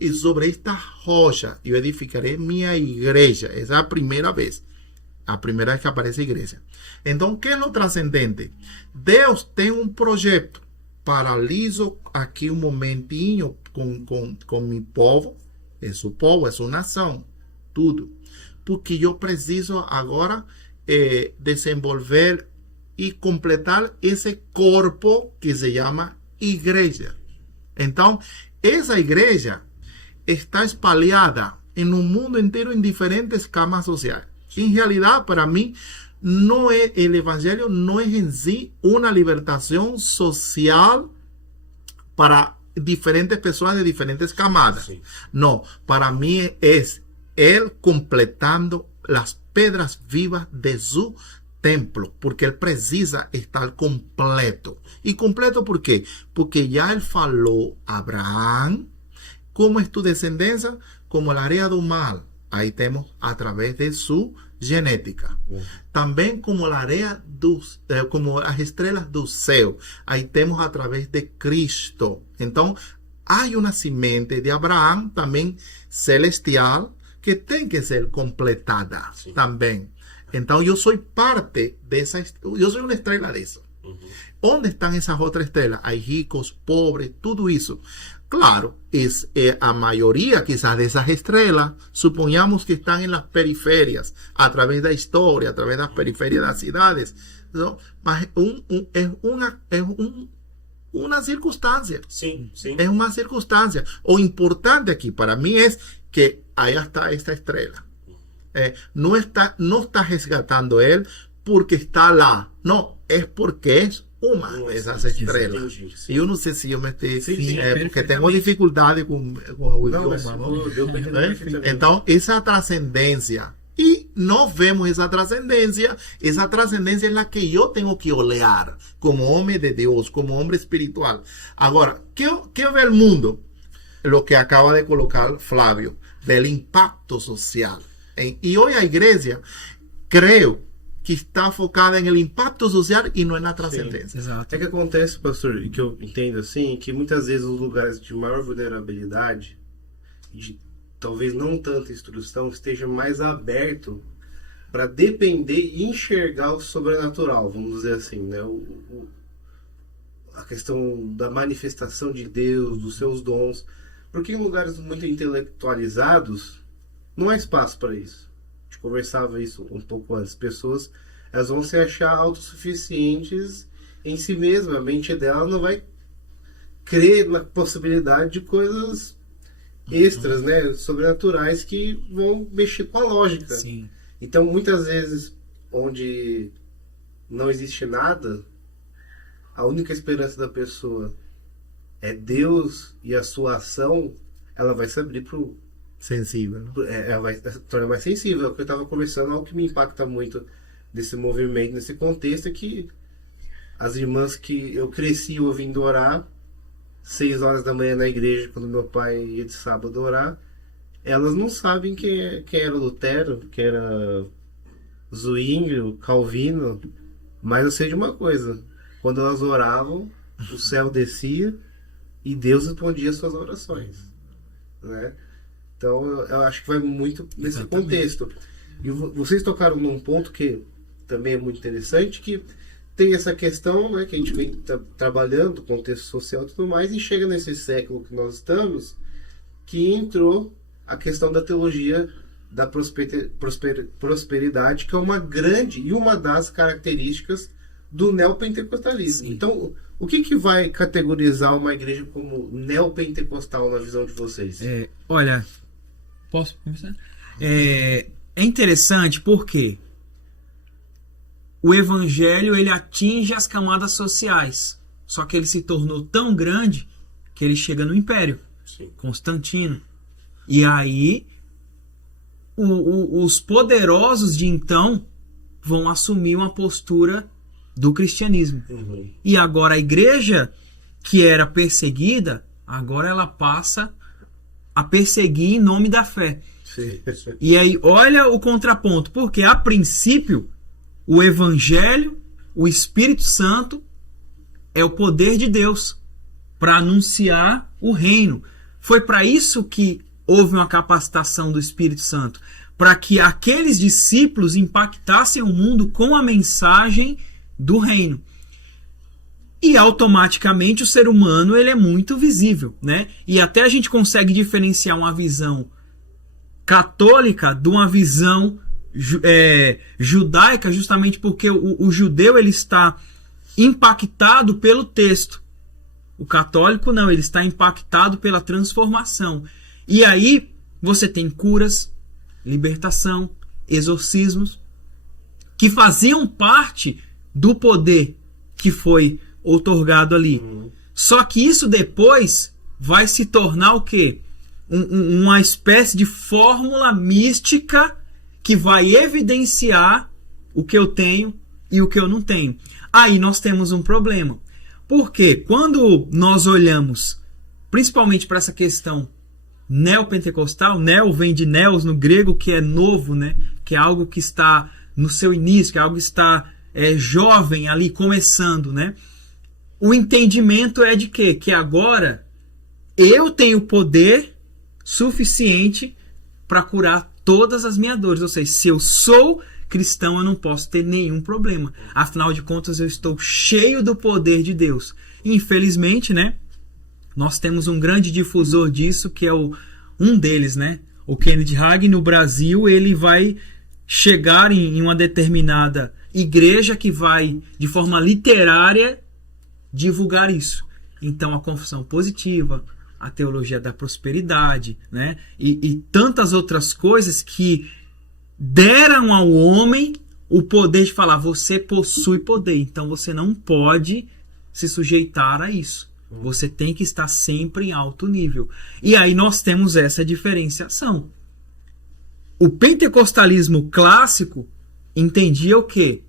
E sobre esta rocha eu edificarei minha igreja. Essa é a primeira vez. A primeira vez que aparece a igreja. Então, o que é o transcendente? Deus tem um projeto. Paraliso aqui um momentinho com meu povo. É seu povo, é sua nação. Tudo. Porque eu preciso agora desenvolver e completar esse corpo que se chama igreja. Então, essa igreja está espalhada no mundo inteiro em diferentes camas sociais. Em realidade, para mim, o evangelho não é em si uma libertação social para diferentes pessoas de diferentes camadas. Sim. Não, para mim é ele completando as pedras vivas de su templo, porque ele precisa estar completo. E completo por quê? Porque já ele falou a Abraão, como é tu descendência, como a areia do mar. Aí temos a través de sua genética. Também como a areia como as estrelas do céu. Aí temos a través de Cristo. Então, há uma semente de Abraão também celestial que tem que ser completada. Sim. Também. Então, eu sou parte dessa, eu sou uma estrela disso. Onde estão essas outras estrelas? Há ricos, pobres, tudo isso. Claro, a maioria quizás dessas estrelas, suponhamos que estão nas periferias, a través da história, a través das periferias das cidades. ¿No? Mas é uma circunstância. Sim, sim. É uma circunstância. O importante aqui para mim é que aí está esta estrela. No está resgatando él porque está lá. No, es porque es uma dessas estrelas. E eu não sei se eu me estou... porque tenho dificuldade com o idioma. Então, essa transcendência. E nós vemos essa transcendência é a que eu tenho que olhar como homem de Deus, como homem espiritual. Agora, que vê o mundo? Lo que acaba de colocar Flávio. del impacto social. Y hoy a iglesia, creo que está focada en el impacto social y no en la trascendencia. Exato. É que acontece, pastor, e que eu entendo assim, que muitas vezes os lugares de maior vulnerabilidade, de talvez não tanta instrução, esteja mais aberto para depender e enxergar o sobrenatural, vamos dizer assim, né? A questão da manifestação de Deus, dos seus dons, porque em lugares muito intelectualizados não há espaço para isso. A gente conversava isso um pouco antes. Pessoas, elas vão se achar autossuficientes em si mesma, a mente dela não vai crer na possibilidade de coisas extras, né, sobrenaturais que vão mexer com a lógica. Sim. Então, muitas vezes, onde não existe nada, a única esperança da pessoa é Deus e a sua ação, ela vai se abrir pro Sensível, ¿no? ela vai se tornar mais sensível. É o que eu estava conversando, algo que me impacta muito desse movimento, nesse contexto, é que as irmãs que eu cresci ouvindo orar, 6 horas da manhã na igreja, quando meu pai ia de sábado orar, elas não sabem quem era Lutero, quem era Zwinglio, Calvino, mas eu sei de uma coisa: quando elas oravam, o céu descia e Deus respondia as suas orações, né? Então eu acho que vai muito nesse Exatamente. contexto. E vocês tocaram num ponto que também é muito interessante, que tem essa questão, né, que a gente vem trabalhando, contexto social e tudo mais, e chega nesse século que nós estamos, que entrou a questão da teologia da prosperidade, que é uma grande e uma das características do neopentecostalismo. Sim. Então, o que vai categorizar uma igreja como neopentecostal na visão de vocês? Olha, posso começar? É interessante porque o evangelho, ele atinge as camadas sociais, só que ele se tornou tão grande que ele chega no Império. Sim. Constantino. E aí os poderosos de então vão assumir uma postura do cristianismo. Uhum. E agora a igreja que era perseguida, agora ela passa a perseguir em nome da fé. Sim. E aí olha o contraponto, porque a princípio o evangelho, o Espírito Santo é o poder de Deus para anunciar o reino. Foi para isso que houve uma capacitação do Espírito Santo, para que aqueles discípulos impactassem o mundo com a mensagem do reino. E automaticamente o ser humano, ele é muito visível, né? E até a gente consegue diferenciar uma visão católica de uma visão judaica, justamente porque o judeu, ele está impactado pelo texto. O católico não, ele está impactado pela transformação. E aí você tem curas, libertação, exorcismos, que faziam parte do poder que foi outorgado ali. Uhum. Só que isso depois vai se tornar o quê? Uma espécie de fórmula mística que vai evidenciar o que eu tenho e o que eu não tenho. Aí nós temos um problema. Porque quando nós olhamos principalmente para essa questão neopentecostal, neo vem de neos no grego, que é novo, né? Que é algo que está no seu início, que é algo que está jovem ali, começando, né? O entendimento é de quê? Que agora eu tenho poder suficiente para curar todas as minhas dores. Ou seja, se eu sou cristão, eu não posso ter nenhum problema. Afinal de contas, eu estou cheio do poder de Deus. Infelizmente, né? Nós temos um grande difusor disso, que é um deles, né? O Kenneth Hagin, no Brasil, ele vai chegar em uma determinada igreja que vai, de forma literária, divulgar isso. Então, a confissão positiva, a teologia da prosperidade, né? E tantas outras coisas que deram ao homem o poder de falar: você possui poder, então você não pode se sujeitar a isso. Você tem que estar sempre em alto nível. E aí nós temos essa diferenciação. O pentecostalismo clássico entendia o quê?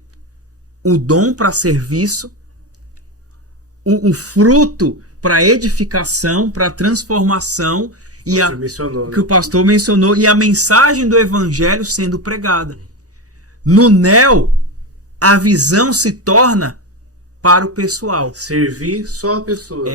O dom para serviço, o fruto para edificação, para transformação e Você mencionou, né? que o pastor mencionou, e a mensagem do evangelho sendo pregada. No NEL, a visão se torna para o pessoal. Servir só a pessoa.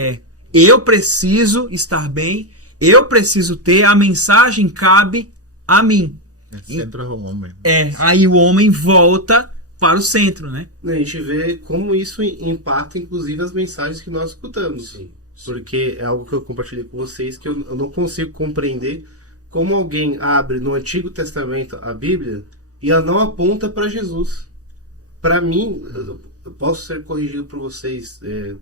Eu preciso estar bem, eu preciso ter, a mensagem cabe a mim. El centro es un hombre. Aí o homem volta para o centro, né? A gente vê como isso impacta, inclusive, as mensagens que nós escutamos. Sim. Porque é algo que eu compartilhei com vocês, que eu não consigo compreender como alguém abre no Antigo Testamento a Bíblia e ela não aponta para Jesus. Para mim, eu posso ser corrigido por vocês, se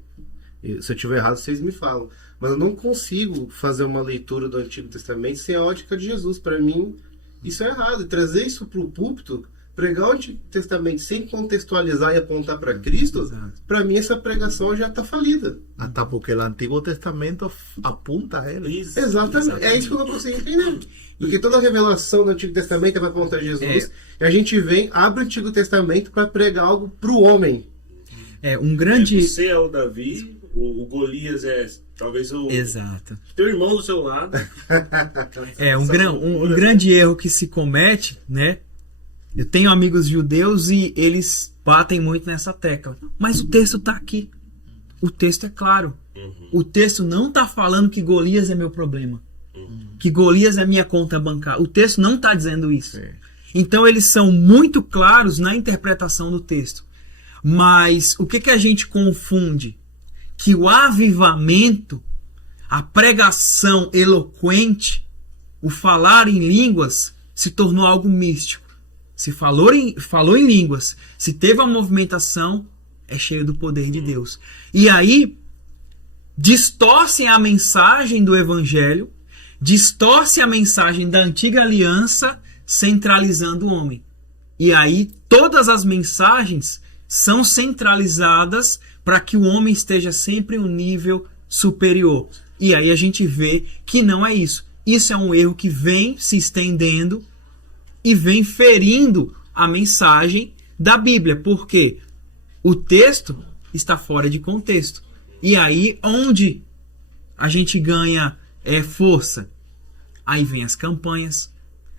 eu estiver errado, vocês me falam. Mas eu não consigo fazer uma leitura do Antigo Testamento sem a ótica de Jesus. Para mim, isso é errado. E trazer isso para o púlpito, pregar o Antigo Testamento sem contextualizar e apontar para Cristo, para mim essa pregação já está falida. Hasta porque el Antiguo Testamento apunta a él. Exatamente. É isso que eu não consigo entender. Porque toda a revelação do Antigo Testamento é para apontar Jesus. E a gente vem, abre o Antigo Testamento para pregar algo para o homem. Um grande... Você é o Davi, o Golias é talvez o Exato. teu irmão do seu lado. Um grande erro que se comete, né? Eu tenho amigos judeus e eles batem muito nessa tecla. Mas o texto está aqui. O texto é claro. O texto não está falando que Golias é meu problema. Que Golias é minha conta bancária. O texto não está dizendo isso. Então eles são muito claros na interpretação do texto. Mas o que a gente confunde? Que o avivamento, a pregação eloquente, o falar em línguas se tornou algo místico. Se falou em línguas, se teve uma movimentação, é cheio do poder de Deus. E aí, distorcem a mensagem do evangelho, distorcem a mensagem da antiga aliança, centralizando o homem. E aí, todas as mensagens são centralizadas para que o homem esteja sempre em um nível superior. E aí a gente vê que não é isso. Isso é um erro que vem se estendendo e vem ferindo a mensagem da Bíblia, porque o texto está fora de contexto. E aí, onde a gente ganha força? Aí vem as campanhas,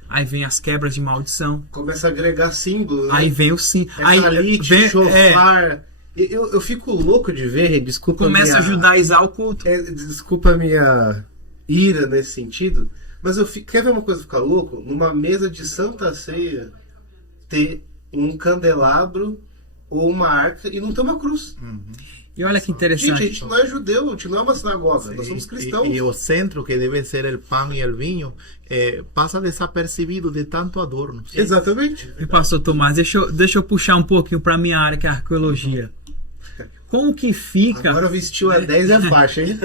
aí vem as quebras de maldição. Começa a agregar símbolos, né? Aí vem o sim. Aí vem chofar. Eu fico louco de ver, desculpa. Começa a judaizar o culto. Desculpa a minha ira nesse sentido, mas quer ver uma coisa ficar louco? Numa mesa de Santa Ceia, ter um candelabro ou uma arca e não ter uma cruz. E olha que interessante. Gente, a gente não é judeu, a gente não é uma sinagoga, nós somos cristãos. E o centro, que deve ser o pão e o vinho, passa desapercebido de tanto adorno. Exatamente. E pastor Tomás, deixa eu puxar um pouquinho para minha área, que é a arqueologia. Como que fica... Agora vestiu a 10 é faixa, hein?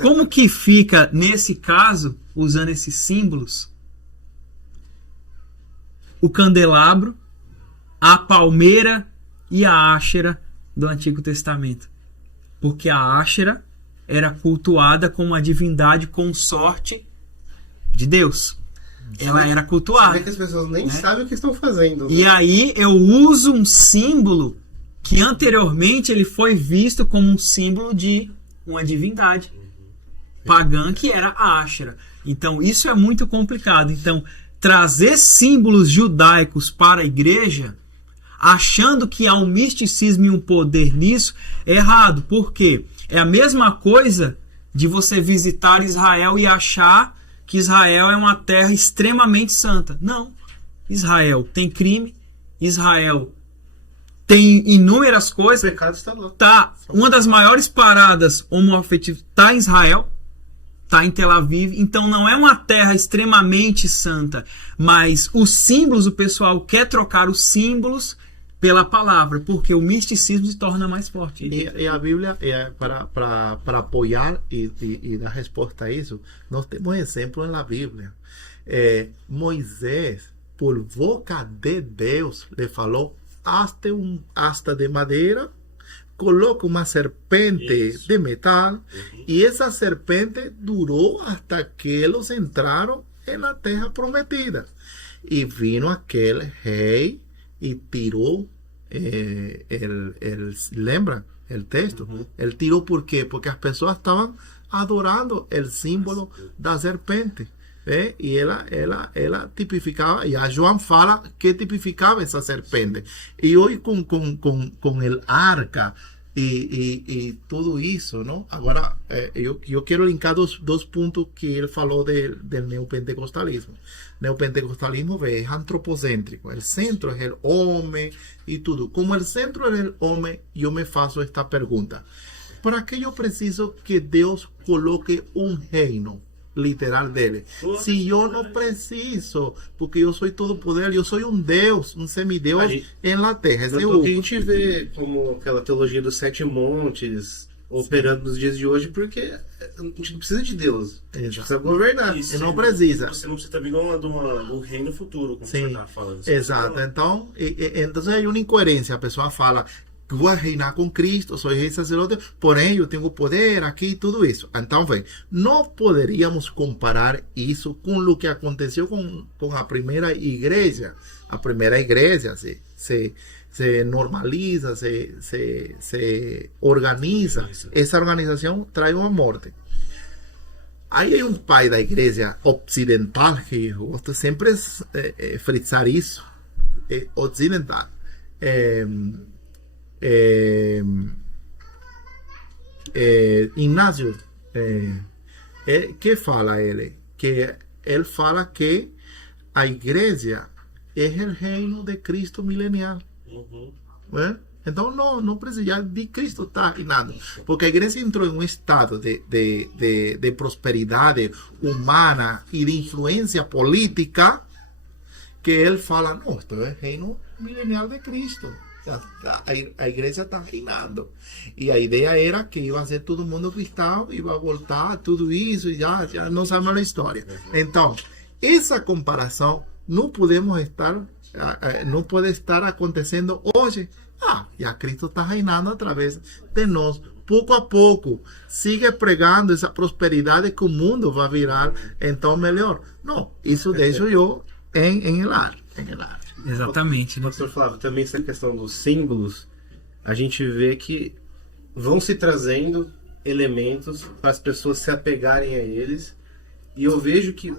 Como que fica, nesse caso, usando esses símbolos, o candelabro, a palmeira e a áshera do Antigo Testamento? Porque a áshera era cultuada como uma divindade consorte de Deus. Ela era cultuada. Você vê que as pessoas nem sabem o que estão fazendo. E aí eu uso um símbolo que anteriormente ele foi visto como um símbolo de uma divindade pagã, que era a áshera. Então isso é muito complicado. Então trazer símbolos judaicos para a igreja, achando que há um misticismo e um poder nisso, é errado. Por quê? É a mesma coisa de você visitar Israel e achar que Israel é uma terra extremamente santa. Não. Israel tem crime, Israel tem inúmeras coisas. O pecado está lá. Uma das maiores paradas homoafetivas está em Israel, está em Tel Aviv. Então não é uma terra extremamente santa, mas os símbolos, o pessoal quer trocar os símbolos pela palavra, porque o misticismo se torna mais forte. E a Bíblia, para apoiar e dar resposta a isso, nós temos exemplos na Bíblia. Moisés, por boca de Deus, lhe falou: hazte asta de madeira, coloca uma serpente de metal, e essa serpente durou até que eles entraram na terra prometida. E vino aquele rei e tirou lembra? o texto. Ele tirou por quê? Porque as pessoas estavam adorando o símbolo da serpente. E ela tipificava, e a João fala que tipificava essa serpente. E hoje com o arca e tudo isso, não? Agora, eu quero linkar dois pontos que ele falou do neopentecostalismo. Neopentecostalismo é antropocêntrico, o centro é o homem e tudo. Como o centro é o homem, eu me faço esta pergunta: para que eu preciso que Deus coloque um reino literal dele? Se eu não preciso, porque eu sou todo poder, eu sou um Deus, um semideus na terra. O que a gente vê como aquela teologia dos 7 montes operando nos dias de hoje, porque a gente não precisa de Deus, a gente precisa governar. E não precisa. Você não precisa também do reino futuro, como você está falando. Exato. Então é uma incoerência. A pessoa fala: vou reinar com Cristo, sou rei sacerdote, porém eu tenho poder aqui, tudo isso. Então, não poderíamos comparar isso com o que aconteceu com a primeira igreja. A primeira igreja se normaliza, se organiza. Essa organização traz uma morte. Aí hay um pai da igreja ocidental, que eu gosto sempre de frisar isso, ocidental. Ignacio, que fala ele? Que ele fala que a igreja é o reino de Cristo milenial. Então não precisa de Cristo estar reinando, porque a igreja entrou em um estado de prosperidade humana e de influência política, que ele fala: não, isto é o reino milenial de Cristo. A igreja está reinando. E a ideia era que ia ser todo mundo cristão, ia voltar tudo isso, e já não sabemos a história. Então, essa comparação não pode estar acontecendo hoje. Já Cristo está reinando através de nós. Pouco a pouco, sigue pregando essa prosperidade que o mundo vai virar então melhor. Não, isso deixo eu em el ar. Exatamente. Pastor Flávio, também essa questão dos símbolos, a gente vê que vão se trazendo elementos para as pessoas se apegarem a eles, e eu vejo que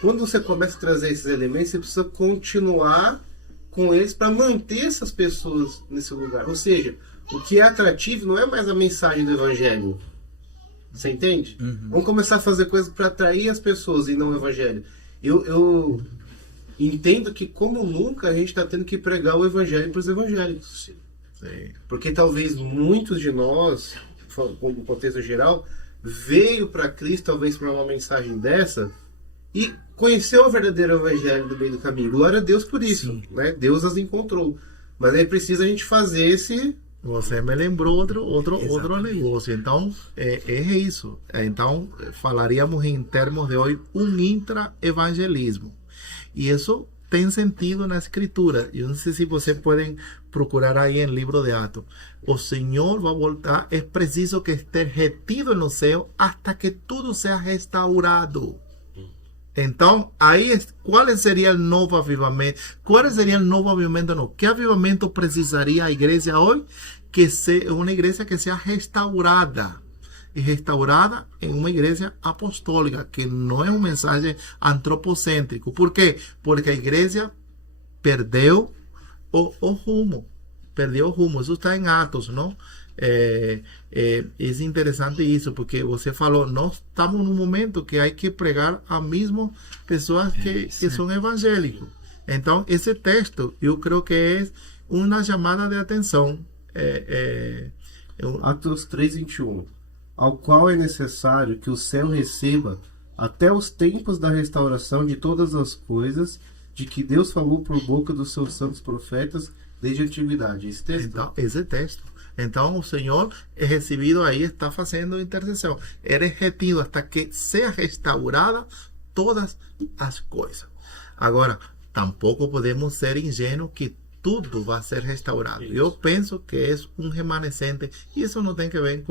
quando você começa a trazer esses elementos, você precisa continuar com eles para manter essas pessoas nesse lugar. Ou seja, o que é atrativo não é mais a mensagem do evangelho. Você entende? Vamos começar a fazer coisas para atrair as pessoas e não o evangelho. Eu entendo que, como nunca, a gente está tendo que pregar o evangelho para os evangélicos. Porque talvez muitos de nós, no contexto geral, veio para Cristo, talvez para uma mensagem dessa, e conheceu o verdadeiro evangelho do meio do caminho. Glória a Deus por isso, né? Deus as encontrou. Mas aí precisa a gente fazer esse... Você me lembrou outro negócio. Então, é isso. Então, falaríamos em termos de hoje um intra-evangelismo. E isso tem sentido na escritura. Eu não sei se vocês podem procurar aí em livro de Atos. O Senhor vai voltar. É preciso que esteja retido no céu hasta que tudo seja restaurado. Então, aí, qual seria o novo avivamento? Qual seria o novo avivamento? Não. Que avivamento precisaria a igreja hoje? Que seja uma igreja que seja restaurada. E restaurada em uma igreja apostólica, que não é uma mensagem antropocêntrica. Por quê? Porque a igreja perdeu o rumo. Perdeu o rumo. Isso está em Atos, não? É interessante isso, porque você falou, nós estamos num momento que há que pregar a mesmas pessoas que são evangélicos. Então, esse texto, eu creio que é uma chamada de atenção. Atos 3:21, ao qual é necessário que o céu receba até os tempos da restauração de todas as coisas, de que Deus falou por boca dos seus santos profetas desde a antiguidade. Esse texto? Então, esse texto. Então, o Senhor é recebido aí, está fazendo intercessão. Ele é retido até que seja restaurada todas as coisas. Agora, tampouco podemos ser ingênuos que tudo vai ser restaurado. Isso. Eu penso que é um remanescente. E isso não tem que ver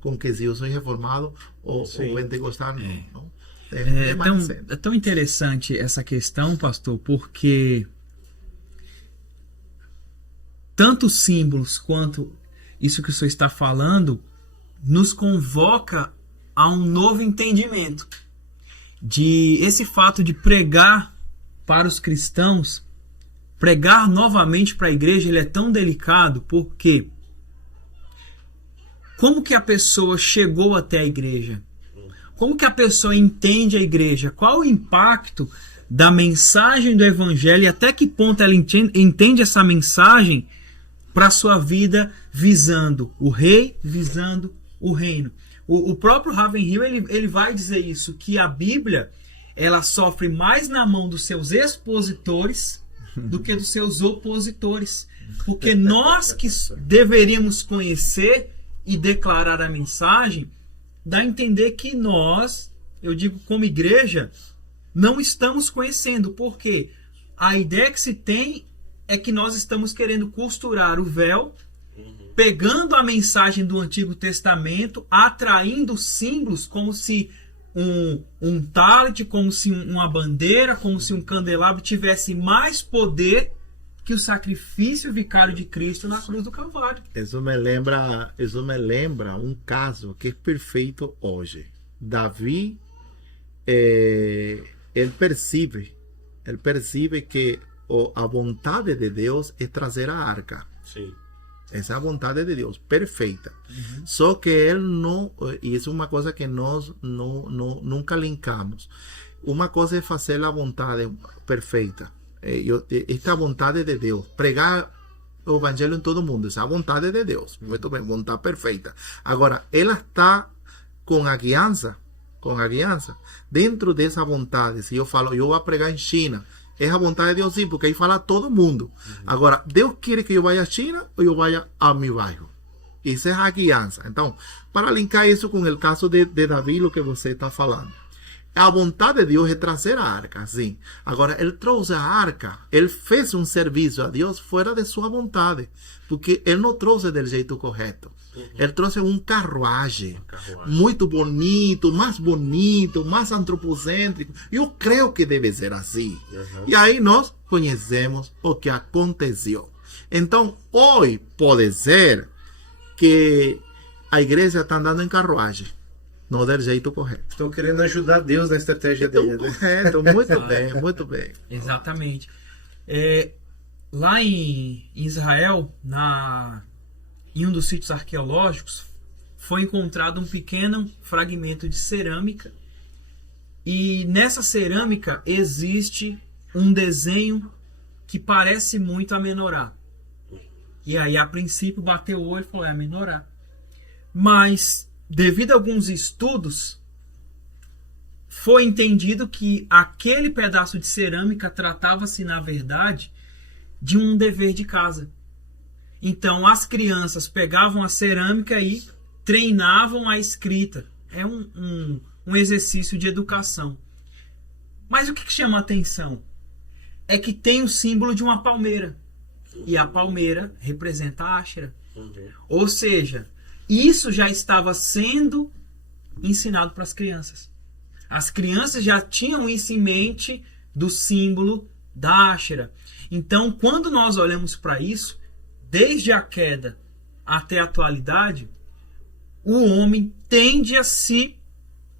com que se eu sou reformado ou pentecostal. Não. É tão interessante essa questão, pastor, porque tanto símbolos quanto isso que o senhor está falando nos convoca a um novo entendimento de esse fato de pregar para os cristãos, pregar novamente para a igreja, ele é tão delicado porque como que a pessoa chegou até a igreja? Como que a pessoa entende a igreja? Qual o impacto da mensagem do evangelho e até que ponto ela entende essa mensagem para a sua vida visando o rei, visando o reino? O próprio Ravenhill ele vai dizer isso, que a Bíblia ela sofre mais na mão dos seus expositores do que dos seus opositores. Porque nós que deveríamos conhecer e declarar a mensagem, dá a entender que nós, eu digo como igreja, não estamos conhecendo. Porque a ideia que se tem é que nós estamos querendo costurar o véu, pegando a mensagem do Antigo Testamento, atraindo símbolos como se um talit, como se uma bandeira, como se um candelabro tivesse mais poder que o sacrifício vicário de Cristo na cruz do Calvário. Isso me lembra um caso que é perfeito hoje. Davi, ele percebe que a vontade de Deus é trazer a arca. Sim. Essa é a vontade de Deus, perfeita. Só que ele não, e isso é uma coisa que nós nunca linkamos. Uma coisa é fazer a vontade perfeita. Esta vontade de Deus, pregar o evangelho em todo mundo, essa é a vontade de Deus. Muito bem, vontade perfeita. Agora, ela está com a guiança, dentro dessa vontade. Se eu falo, eu vou pregar em China, é a vontade de Deus, sim, porque aí fala todo mundo. Agora, Deus quer que eu vá à China ou eu vá a meu bairro? Isso é a guiança. Então, para linkar isso com o caso de Davi, o que você está falando. A vontade de Deus é trazer a arca, sim. Agora, ele trouxe a arca, ele fez um serviço a Deus fora de sua vontade, porque ele não trouxe do jeito correto. Ele trouxe um carruagem muito bonito, mais antropocêntrico. Eu creio que deve ser assim. E aí nós conhecemos o que aconteceu. Então, hoje pode ser que a igreja está andando em carruagem. Não do jeito correto. Estão querendo ajudar Deus na estratégia dele, né? Correto, muito bem, muito bem. Exatamente. Lá em Israel, em um dos sítios arqueológicos, foi encontrado um pequeno fragmento de cerâmica. E nessa cerâmica existe um desenho que parece muito a menorá. E aí, a princípio, bateu o olho e falou, é a menorá. Mas, devido a alguns estudos, foi entendido que aquele pedaço de cerâmica tratava-se, na verdade, de um dever de casa. Então, as crianças pegavam a cerâmica e treinavam a escrita. É um exercício de educação. Mas o que chama a atenção é que tem o símbolo de uma palmeira. E a palmeira representa a Áshera. Ou seja, isso já estava sendo ensinado para as crianças. As crianças já tinham isso em mente do símbolo da Áshera. Então, quando nós olhamos para isso, desde a queda até a atualidade, o homem tende a se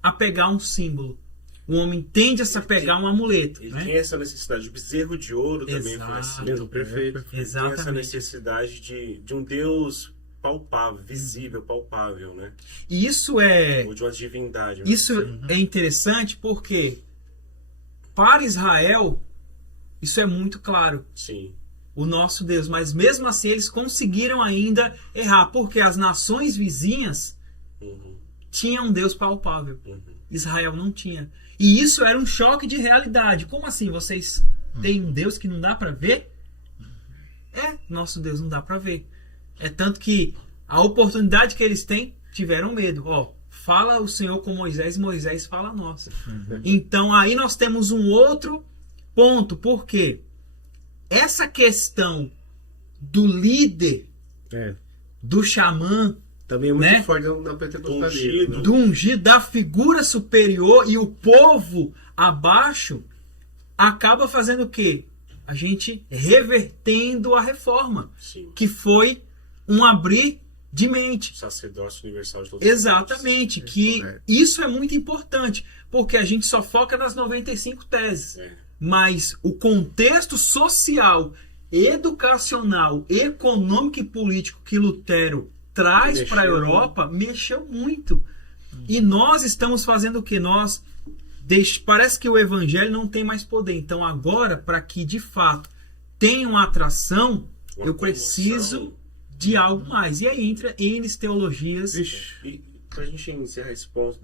apegar a um símbolo. O homem tende a se apegar a um amuleto. Ele né? tem essa necessidade. O bezerro de ouro também foi assim. Mesmo, perfeito. Tem essa Exatamente. necessidade de um Deus palpável, visível, palpável, né? E isso é... Ou de uma divindade. Né? Isso é interessante porque para Israel isso é muito claro. Sim. O nosso Deus. Mas mesmo assim eles conseguiram ainda errar. Porque as nações vizinhas tinham um Deus palpável. Israel não tinha. E isso era um choque de realidade. Como assim? Vocês têm um Deus que não dá para ver? Nosso Deus não dá para ver. É tanto que a oportunidade que eles têm, tiveram medo. Fala o Senhor com Moisés e Moisés fala a nós. Então aí nós temos um outro ponto. Por quê? Essa questão do líder, do xamã, Também é muito né? forte no pentecostalismo. Ungido. Né? do ungido, da figura superior e o povo abaixo, acaba fazendo o quê? A gente revertendo a reforma, Sim. que foi um abrir de mente. O sacerdócio universal de todos os Exatamente, que correto. isso é muito importante, porque a gente só foca nas 95 teses. tempos. Mas o contexto social, educacional, econômico e político que Lutero traz para a Mexeu. Europa mexeu muito. E nós estamos fazendo o que? Parece que o evangelho não tem mais poder. Então agora, para que de fato tenha uma atração, Uma eu comoção. preciso de algo mais. E aí entra N teologias. Vixe. E pra gente encerrar esse ponto,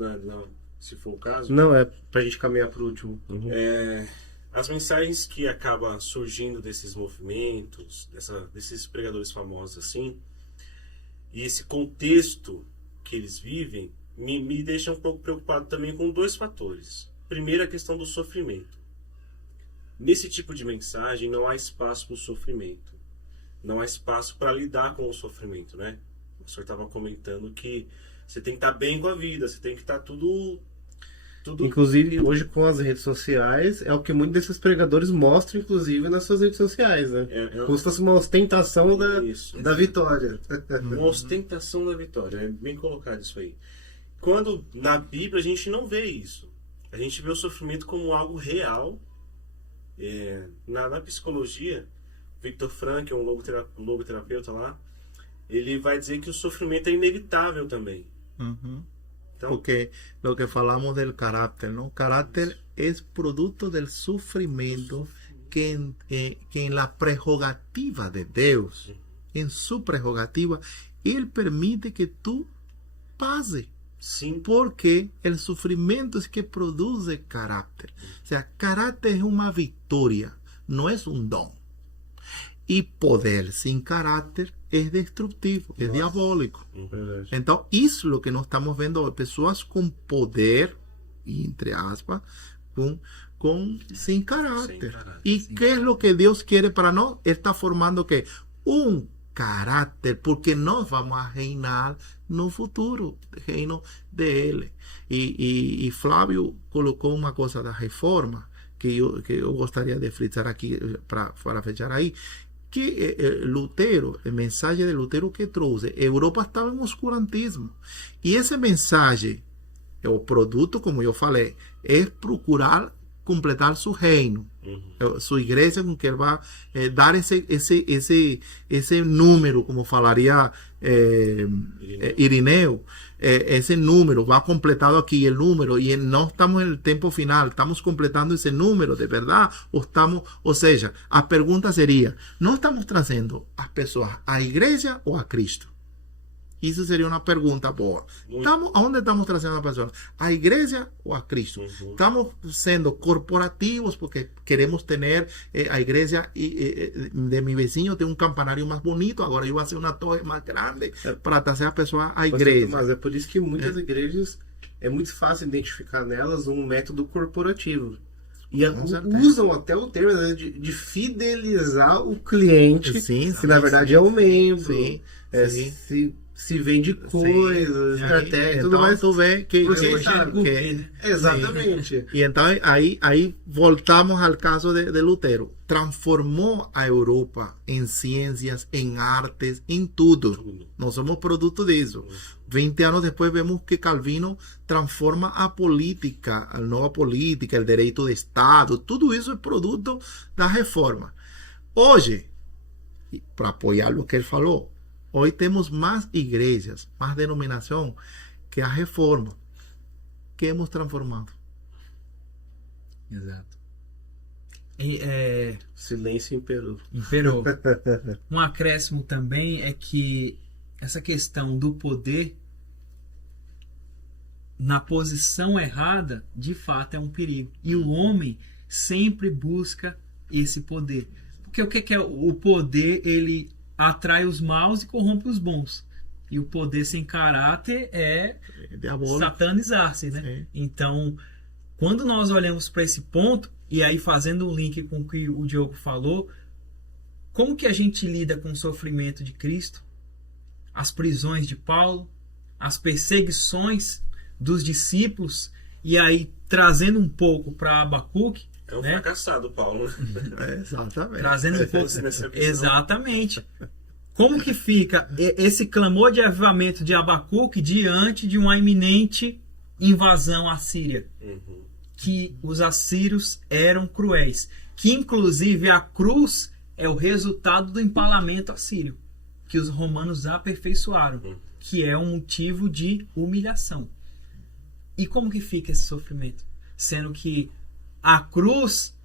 se for o caso, Não, é pra gente caminhar pro último. as mensagens que acabam surgindo desses movimentos, desses pregadores famosos assim, e esse contexto que eles vivem, me deixa um pouco preocupado também com dois fatores. Primeiro, a questão do sofrimento. Nesse tipo de mensagem não há espaço para o sofrimento. Não há espaço para lidar com o sofrimento, né? O senhor estava comentando que você tem que estar bem com a vida, você tem que estar tudo Inclusive, hoje com as redes sociais, é o que muitos desses pregadores mostram, inclusive, nas suas redes sociais, né? Como se fosse uma ostentação Isso. da vitória. Uma ostentação da vitória. É bem colocado isso aí. Quando na Bíblia a gente não vê isso. A gente vê o sofrimento como algo real. Na psicologia, Viktor Frankl, um logoterapeuta lá, ele vai dizer que o sofrimento é inevitável também. Ujú. Então, Porque lo que falamos del carácter, ¿no? Carácter es producto del sufrimiento que en la prerrogativa de Dios, en su prerrogativa, Él permite que tú pases. sim, Porque el sufrimiento es que produce carácter. O sea, carácter es una victoria, no es un don. Y poder sin carácter es destructivo, es diabólico. Verdade. Então, isso é o que nós estamos vendo, pessoas com poder, entre aspas, sem caráter. Sem caráter, E sem que é o que Deus quer para nós? Ele está formando que caráter, porque nós vamos a reinar no futuro, reino dele. E Flávio colocou uma coisa da reforma que eu gostaria de frisar aqui para fechar aí, que Lutero, a mensagem de Lutero que trouxe, Europa estava em oscurantismo. E essa mensagem, o produto, como eu falei, é procurar completar seu reino, sua igreja, com que ele vai dar esse número, como falaria Irineu, esse número va completado aquí, el número, y no estamos en el tiempo final, estamos completando ese número de verdad, o sea, a pergunta sería, ¿no estamos trazendo as pessoas à igreja ou a Cristo? Isso seria uma pergunta boa. Aonde estamos trazendo a pessoa? A igreja ou a Cristo? Estamos sendo corporativos porque queremos ter a igreja de mi vecino tem um campanário mais bonito, agora eu vou fazer uma torre mais grande para trazer a pessoa à igreja. Mas é por isso que muitas igrejas é muito fácil identificar nelas um método corporativo. E usam até o termo, né, de fidelizar o cliente, Sim, que na verdade é o membro. Sim. Se vende coisas, estratégia, tudo então, mais. tu vê que Exatamente. E então aí voltamos ao caso de Lutero. Transformou a Europa em ciências, em artes, em tudo. Nós somos produto disso. 20 anos depois vemos que Calvino transforma a política, a nova política, o direito de Estado. Tudo isso é produto da reforma. Hoje, para apoiar o que ele falou, hoje temos mais igrejas, mais denominação que a reforma que hemos transformado. Exato. Silêncio imperou. Um acréscimo também é que essa questão do poder na posição errada, de fato, é um perigo. E o homem sempre busca esse poder. Porque o que é o poder? Ele atrai os maus e corrompe os bons. E o poder sem caráter é satanizar-se, né? Sim. Então, quando nós olhamos para esse ponto, e aí fazendo um link com o que o Diogo falou, como que a gente lida com o sofrimento de Cristo, as prisões de Paulo, as perseguições dos discípulos, e aí trazendo um pouco para Abacuque, é um né? fracassado, Paulo. Exatamente. Trazendo um pouco. Nessa visão. Exatamente. como que fica esse clamor de avivamento de Abacuque diante de uma iminente invasão assíria? Que os assírios eram cruéis, que inclusive a cruz é o resultado do empalamento assírio, que os romanos aperfeiçoaram, que é um motivo de humilhação. E como que fica esse sofrimento? Sendo que a cruz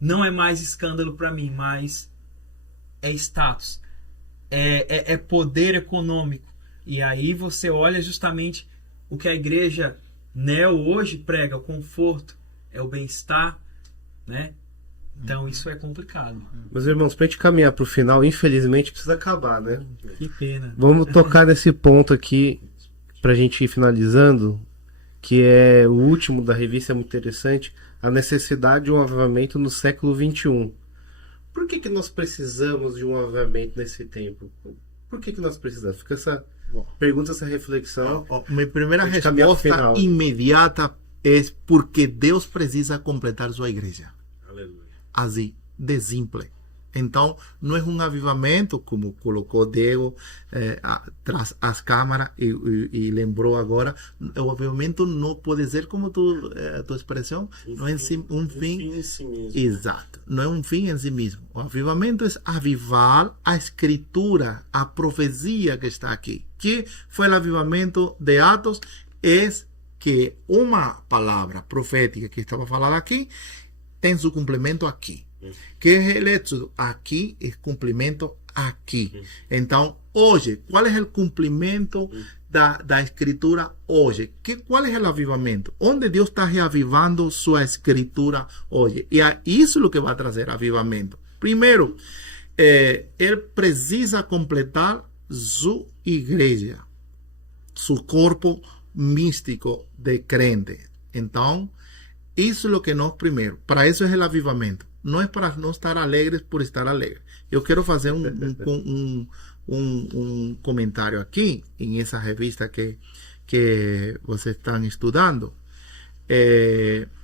não é mais escândalo para mim, mas é status, é poder econômico. E aí você olha justamente o que a igreja neo hoje prega, o conforto, é o bem-estar, né? Então isso é complicado. Meus irmãos, pra gente caminhar pro final, infelizmente precisa acabar, né? Que pena. Vamos tocar nesse ponto aqui pra gente ir finalizando, que é o último da revista, é muito interessante, a necessidade de um avivamento no século XXI. Por que nós precisamos de um avivamento nesse tempo? Por que nós precisamos? Fica essa pergunta, essa reflexão. Mi primera Gente, caminhar pro respuesta final. inmediata es porque Deus precisa completar sua igreja. Aleluia. Assim, de simple. Então, não é um avivamento, como colocou Diego tras as câmaras e lembrou agora. O avivamento não pode ser, como tua expressão, não é um fim em si mesmo. Exato. Não é um fim em si mesmo. O avivamento é avivar a escritura, a profecia que está aqui. Que foi o avivamento de Atos? É que uma palavra profética que estava falada aqui tem seu cumprimento aqui. Que é o Éxodo? Aqui é cumprimento aqui. Então, hoje, qual é o cumprimento da escritura hoje? Qual é o avivamento? Onde Deus está reavivando sua escritura hoje? E isso é o que vai trazer avivamento. Primeiro, ele precisa completar sua igreja, seu corpo místico de crente. Então, isso é o que nós primeiro. Para isso é o avivamento. Não é para não estar alegres por estar alegres. Eu quero fazer um comentário aqui, em essa revista que vocês estão estudando.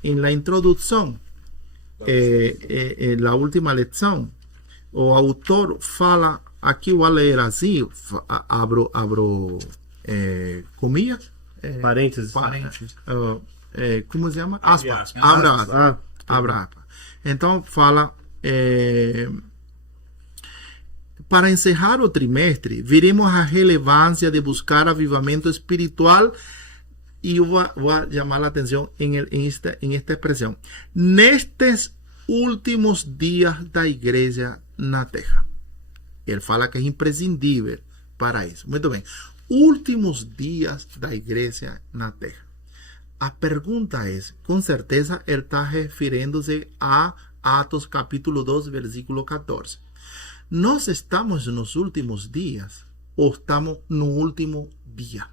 Em la introdução, na última lição, o autor fala, aqui vou ler assim, abro comillas, Parênteses. como se chama? Abre Aspas. aspas. Abra aspas. Ah, Abra aspas. Então fala, para encerrar o trimestre, veremos a relevância de buscar avivamento espiritual e eu vou chamar a atenção em esta expressão. Nestes últimos dias da igreja na terra. Ele fala que é imprescindível para isso. Muito bem. Últimos dias da igreja na terra. A pergunta é, com certeza ele está referindo-se a Atos capítulo 2, versículo 14. Nós estamos nos últimos dias ou estamos no último dia?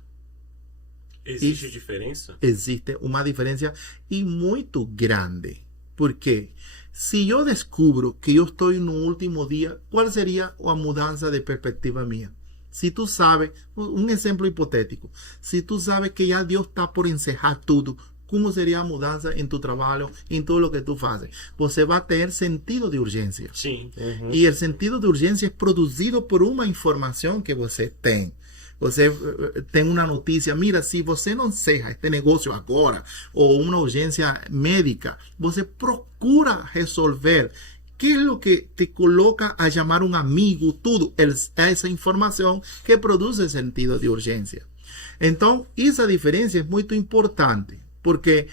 Existe diferença? Existe uma diferença e muito grande. Porque se eu descubro que eu estou no último dia, qual seria a mudança de perspectiva minha? Se tu sabes, um exemplo hipotético, se tu sabes que já Deus está por encerrar tudo, como seria a mudança em tu trabalho, em tudo o que tu fazes? Você vai ter sentido de urgência. Sim. E o sentido de urgência é produzido por uma informação que você tem. Você tem uma notícia, mira, se você não encerra este negócio agora, ou uma urgência médica, você procura resolver. Que é o que te coloca a chamar um amigo, tudo, essa informação que produz sentido de urgência. Então, essa diferença é muito importante, porque,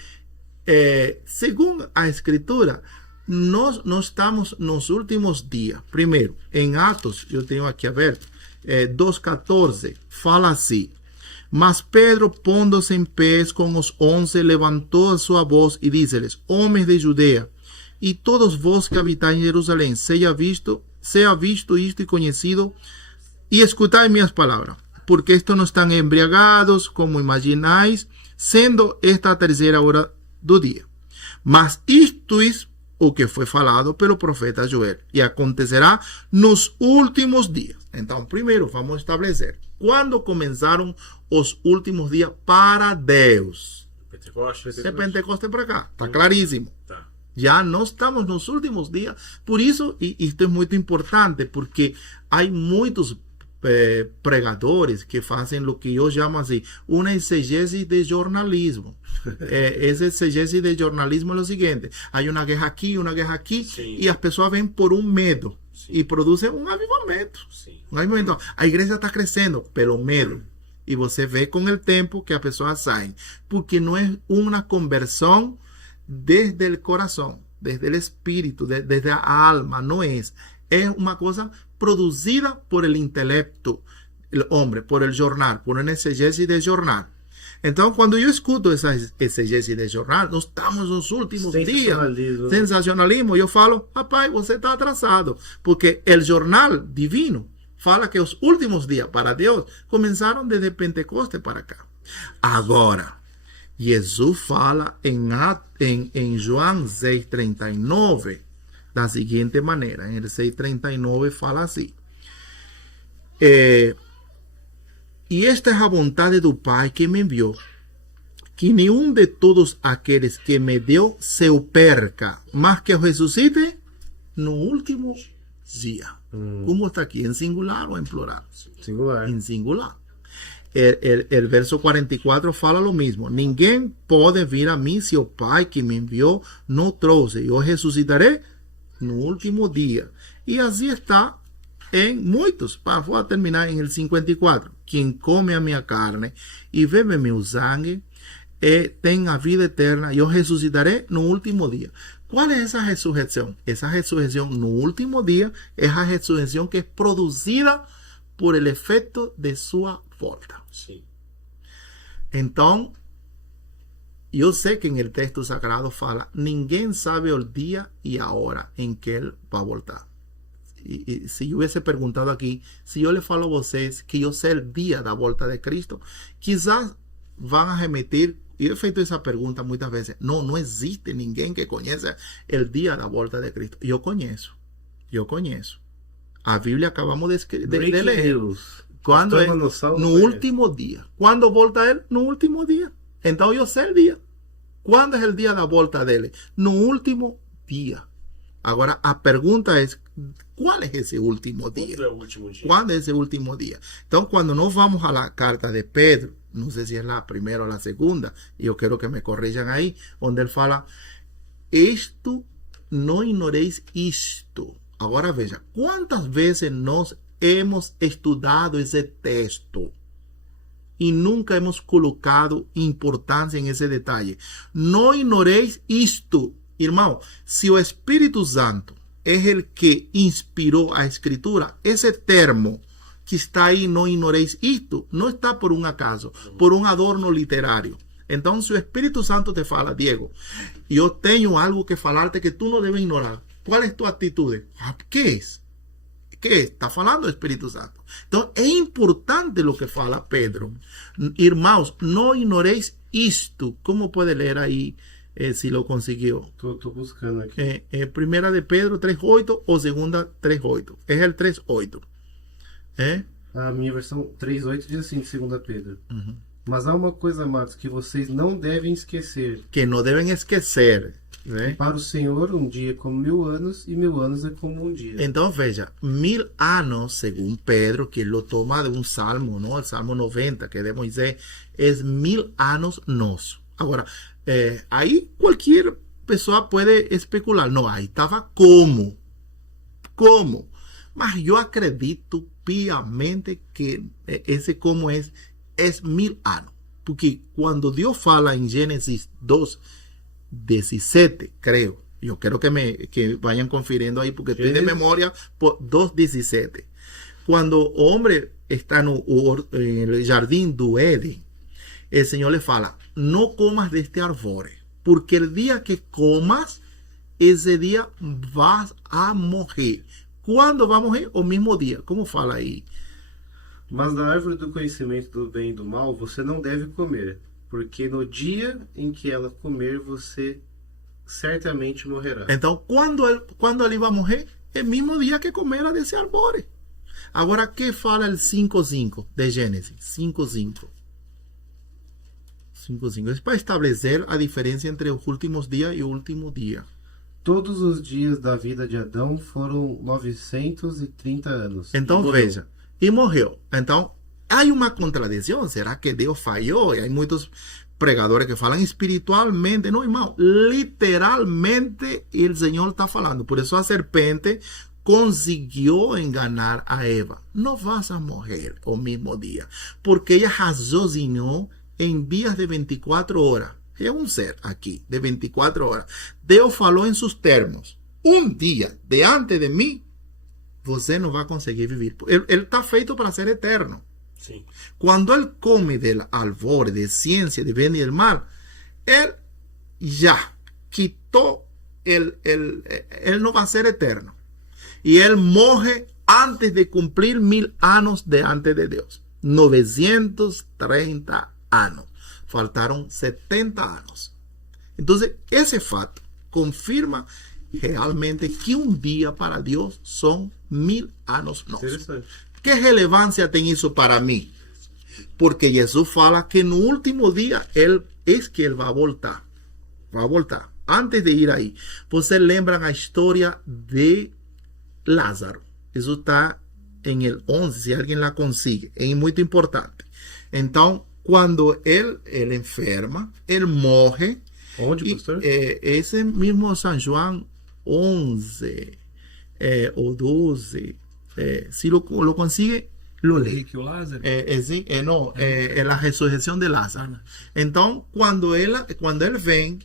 segundo a Escritura, nós estamos nos últimos dias. Primeiro, em Atos, eu tenho aqui aberto, 2,14, fala assim: mas Pedro, pondo-se em pés com os 11, levantou a sua voz e disse-lhes: homens de Judeia, e todos vós que habitais em Jerusalém, seja visto isto e conhecido, e escutai minhas palavras, porque estos não estão embriagados, como imaginais, sendo esta a terceira hora do dia. Mas isto é o que foi falado pelo profeta Joel, e acontecerá nos últimos dias. Então, primeiro, vamos estabelecer quando começaram os últimos dias para Deus. Pentecostes. De Pentecostes para cá, está claríssimo. Tá. Ya no estamos en los últimos días. Por eso, y esto es muy importante, porque hay muchos pregadores que hacen lo que yo llamo así, una exegesis de jornalismo. Esa exegesis de jornalismo es lo siguiente: hay una guerra aquí, Sí. y las personas ven por un medo Sí. y producen un avivamiento. Sim. Um avivamento. A igreja está crescendo pelo medo. E você vê com o tempo que as pessoas saem. Porque não é uma conversão desde o coração, desde o espírito, desde a alma. Não é. É uma coisa produzida por el intelecto, el hombre, por el jornal, por una exegesis de jornal. Então, quando eu escuto essa exegesis de jornal, nós estamos nos últimos dias. Sensacionalismo. Sensacionalismo. Eu falo, rapaz, você está atrasado. Porque o jornal divino fala que os últimos dias para Deus começaram desde Pentecostes para cá. Agora, Jesus fala em João 6,39 da seguinte maneira. Em 6,39 fala assim: e esta é a vontade do Pai que me enviou, que nenhum de todos aqueles que me deu se o perca, mas que o ressuscite no último dia. Como está aqui? Em singular ou em plural? Singular. Em singular. El verso 44 fala lo mismo: ninguém pode vir a mim se o Pai que me enviou não trouxe. Eu ressuscitarei no último dia. E assim está em muitos. Vou terminar em el 54. Quem come a minha carne e bebe meu sangue tem a vida eterna. Eu ressuscitarei no último dia. Qual é essa ressurreição? Essa ressurreição no último dia é a ressurreição que é produzida por el efeito de sua volta. Sim. Então, eu sei que no texto sagrado fala: ninguém sabe o dia e a hora em que ele vai voltar. E se eu hubiese perguntado aqui, se eu lhe falo a vocês que eu sei o dia da volta de Cristo, quizás vão arremeter. Eu he feito essa pergunta muitas vezes. Não existe ninguém que conheça o dia da volta de Cristo. Eu conheço. A Bíblia acabamos de Breaking ler. news. Quando Tem é? uma noção? No último dia. Quando volta ele? No último dia. Então eu sei o dia. Quando é o dia da volta dele? No último dia. Agora a pergunta é: qual é esse último dia? Quando é o último dia? ¿Cuándo es ese último día? Entonces, cuando nos vamos a la carta de Pedro, no sé si es la primera o la segunda, y yo quiero que me corrijan ahí, donde él fala: esto, no ignoréis esto. Ahora veja, ¿cuántas veces nos hemos estudiado ese texto y nunca hemos colocado importancia en ese detalle? No ignoréis esto. Irmão, si el Espíritu Santo es el que inspiró a escritura, ese termo que está ahí, no ignoréis esto, no está por un acaso, por un adorno literario. Entonces el Espíritu Santo te fala: Diego, yo tengo algo que falarte que tú no debes ignorar. ¿Cuál es tu actitud? ¿Qué es? ¿Qué es? Está falando el Espíritu Santo. Entonces es importante lo que fala Pedro. Irmãos, no ignoréis esto. ¿Cómo puede leer ahí? Si lo consiguió. Tô buscando aqui. Primera de Pedro 3.8 o segunda 3.8. Es el 3.8. A minha versão 3.8 diz assim, de 2 Pedro. Mas há uma coisa, amados, que vocês não devem esquecer. Que no deben esquecer. Para o Senhor, um dia é como 1000 anos, e 1000 anos é como um dia. Entonces, veja, 1000 años, según Pedro, que lo toma de un salmo, ¿no? El Salmo 90, que de Moisés, es 1000 años nos. Ahora, ahí cualquier persona puede especular. No, ahí estaba como. Mas yo acredito piamente que ese como es 1000 años. Porque cuando Dios fala en Génesis 2:17, creo. Yo quiero que vayan confiriendo ahí, porque estoy de memoria por 2:17. Cuando el hombre está en el jardín do Éden, el Señor le fala: no comas de este árbol, porque el día que comas, ese día vas a morrer. ¿Cuándo va a morrer? O mismo dia. Como fala aí? Mas da árvore do conhecimento do bem e do mal você não deve comer, porque no dia em que ela comer, você certamente morrerá. Então, quando ele vai morrer? É o mesmo dia que comera desse árbol. Agora, que fala el 5:5 de Gênesis? 5:5. Es para establecer a diferencia entre los últimos días y el último día. Todos os dias da vida de Adão foram 930 anos. Então E morreu. veja, e morreu. Então, há uma contradição. Será que Deus falhou? E há muitos pregadores que falam espiritualmente. Não, irmão, literalmente o Senhor está falando. Por isso a serpente conseguiu enganar a Eva. Não vas a morrer o mesmo dia, porque ella raciocinou em dias de 24 horas. É um ser aqui de 24 horas. Deus falou em seus termos. Um dia diante de mim, você não vai conseguir viver. Ele está feito para ser eterno. Sim. Quando ele come del albor de ciência de bem e do mal, ele já quitou, ele não vai ser eterno. E ele morre antes de cumprir 1000 anos diante de Deus. 930 anos. Faltaram 70 anos. Então, esse fato confirma realmente que um dia para Deus são 1000 anos nossos. Interessante. Que relevância tem isso para mim? Porque Jesus fala que no último dia ele vai voltar. Vai voltar. Antes de ir aí, vocês lembram a história de Lázaro? Isso está em el 11, se alguém lá consiga. É muito importante. Então, quando ele enferma, ele morre. Onde, pastor? Esse mesmo São João 11 ou 12. Se lo consigue, lo lee. Que o Lázaro. No, é a ressurreição de Lázaro. Então, quando ele vem,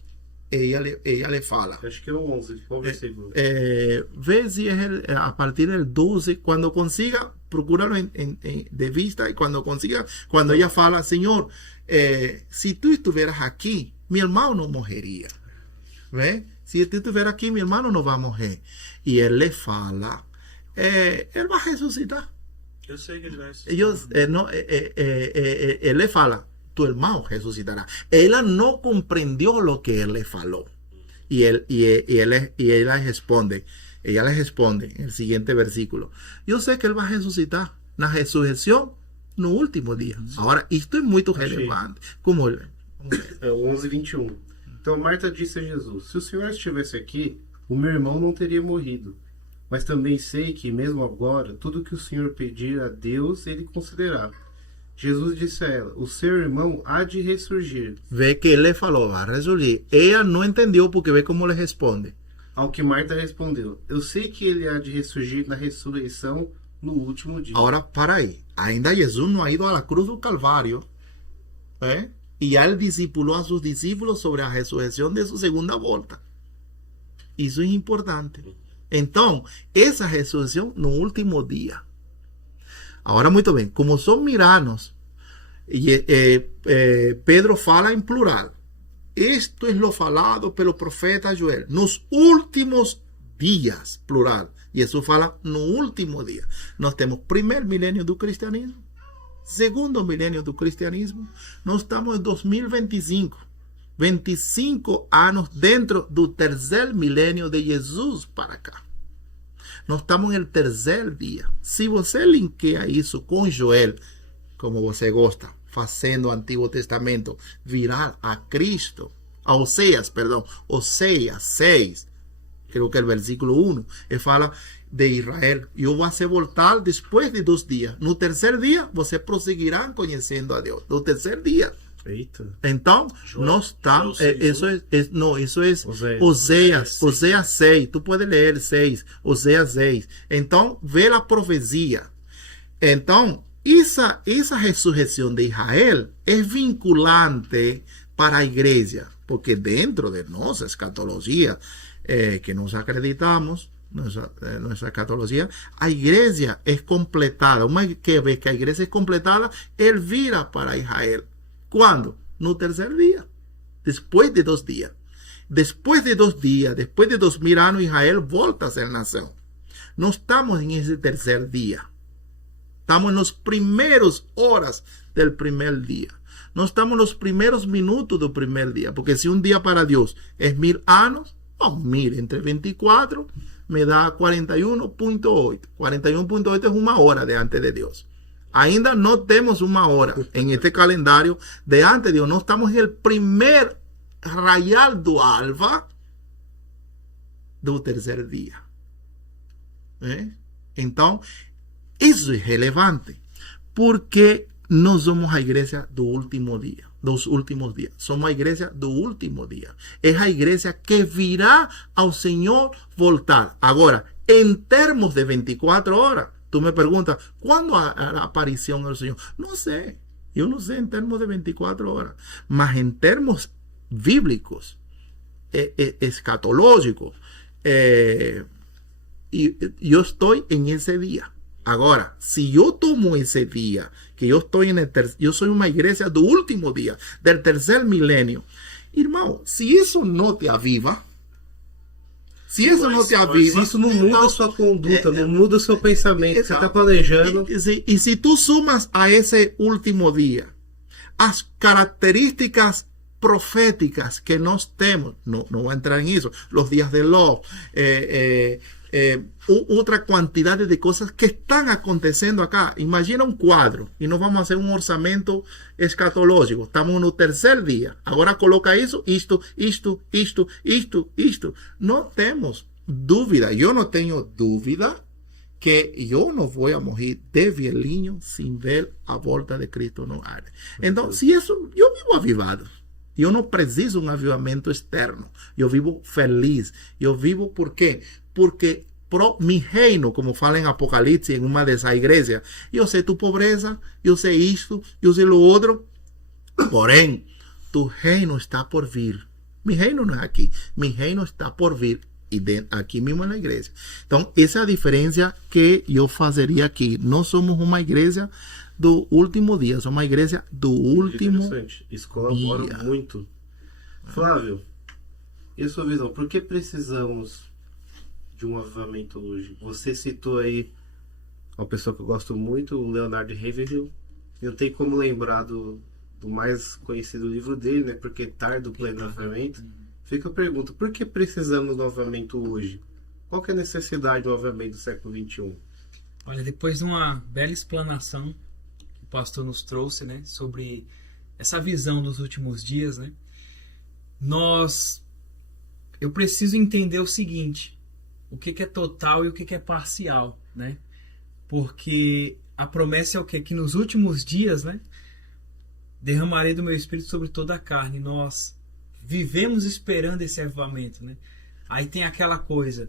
ella le fala. Acho que é o 11. Qual versículo? Vê se é a partir del 12. Quando consiga, procúralo de vista. E quando consiga, quando ella fala, Senhor, se tu estuvieras aqui, meu irmão não morreria. ¿Ve? Se tu estuvieras aqui, meu irmão não vai morrer. E ele le fala, ele vai ressuscitar. Eu sei que ele vai ressuscitar. Ele le fala, tu irmão ressuscitará. Ela não compreendeu o que ele le falou. E ela responde en el siguiente versículo, yo sé que él va a resucitar na ressurreição no último dia. Agora, isto é muito relevante. Como ele? É o 11, 21. Então Marta disse a Jesus: se o Senhor estivesse aqui, o meu irmão não teria morrido. Mas também sei que, mesmo agora, tudo que o Senhor pedir a Deus, ele concederá. Jesus disse a ela: o seu irmão há de ressurgir. Vê que ele falou, vai ressurgir. Ela não entendeu, porque vê como ele responde. Ao que Marta respondeu: eu sei que ele há de ressurgir na ressurreição no último dia. Agora, para aí. Ainda Jesus não ha ido a la cruz do Calvário. E ele discipulou a seus discípulos sobre a ressurreição de sua segunda volta. Isso é importante. Então, essa ressurreição no último dia. Agora, muito bem. Como são miranos, Pedro fala em plural. Isto é lo falado pelo profeta Joel. Nos últimos dias, plural. Jesus fala no último dia. Nós temos primeiro milênio do cristianismo, segundo milênio do cristianismo. Nós estamos em 2025. 25 anos dentro do terceiro milênio de Jesus para cá. Nós estamos no terceiro dia. Se você linkeia isso com Joel, como você gosta, fazendo o Antigo Testamento virar a Cristo, a Oséias 6, creo que el versículo 1, ele fala de Israel: eu vou se voltar depois de 2 dias. No terceiro dia, você prosseguirá conhecendo a Deus. No terceiro dia. Eita. Então, nós estamos. Isso é Oséias. Oséias 6. Tu pode ler 6. Oséias 6. Então, vê a profecia. Então, essa ressurreição de Israel é vinculante para a igreja, porque dentro de nossa escatologia, que nós acreditamos, nossa escatologia, a igreja é completada. Uma vez que a igreja é completada, ele vira para Israel. Quando? No terceiro dia. Depois de 2 dias. Depois de 2 dias, depois de 2000 anos, Israel volta a ser nação. Nós estamos nesse terceiro dia. Estamos nas primeiras horas do primeiro dia. Nós estamos nos primeiros minutos do primeiro dia. Porque se um dia para Deus é 1000 anos, 1000 entre 24 me dá 41.8. 41.8 é 1 hora diante de Deus. Ainda não temos 1 hora em este calendário diante de Deus. Nós estamos no primeiro raiar do alva do terceiro dia. Então, isso é relevante, porque nós somos a igreja do último dia, dos últimos dias. Somos a igreja do último dia. É a igreja que virá ao Senhor voltar. Agora, em termos de 24 horas, tu me perguntas, quando a aparição do Senhor? Não sei. Eu não sei em termos de 24 horas. Mas em termos bíblicos, escatológicos, eu estou em esse dia. Agora, se eu tomo esse dia, que eu estou eu sou uma igreja do último dia, do terceiro milênio, irmão, se isso não te aviva, se isso não te aviva, se isso não muda a sua conduta, não muda o seu pensamento, você está planejando. E se tu sumas a esse último dia as características proféticas que nós temos, não vou entrar nisso, os dias de Lot, outra quantidade de coisas que estão acontecendo acá. Imagina um quadro, e nós vamos fazer um orçamento escatológico. Estamos no terceiro dia. Agora coloca isso, isto. Não temos dúvida. Eu não tenho dúvida que eu não vou morrer de velhinho sem ver a volta de Cristo no ar. Então, se isso, eu vivo avivado. Eu não preciso de um avivamento externo. Eu vivo feliz. Eu vivo por quê? Porque mi reino, como fala em Apocalipse, em uma dessas igrejas, eu sei tu pobreza, eu sei isto, eu sei o outro, porém, tu reino está por vir. Mi reino não é aqui, mi reino está por vir, e aqui mesmo na igreja. Então, essa é a diferença que eu fazeria aqui. Nós somos uma igreja do último dia, somos uma igreja do último Interessante. Isso colabora dia. muito. Flávio, e a sua visão? Por que precisamos de um avivamento hoje? Você citou aí uma pessoa que eu gosto muito, o Leonard Ravenhill. Eu tenho como lembrar do mais conhecido livro dele, né? Porque tarde o pleno avivamento. Fica a pergunta, por que precisamos do avivamento hoje? Qual que é a necessidade do avivamento do século XXI? Olha, depois de uma bela explanação que o pastor nos trouxe, né, sobre essa visão dos últimos dias, né, eu preciso entender o seguinte: o que é total e o que é parcial, né? Porque a promessa é o quê? Que nos últimos dias, né, derramarei do meu espírito sobre toda a carne. Nós vivemos esperando esse avivamento, né? Aí tem aquela coisa,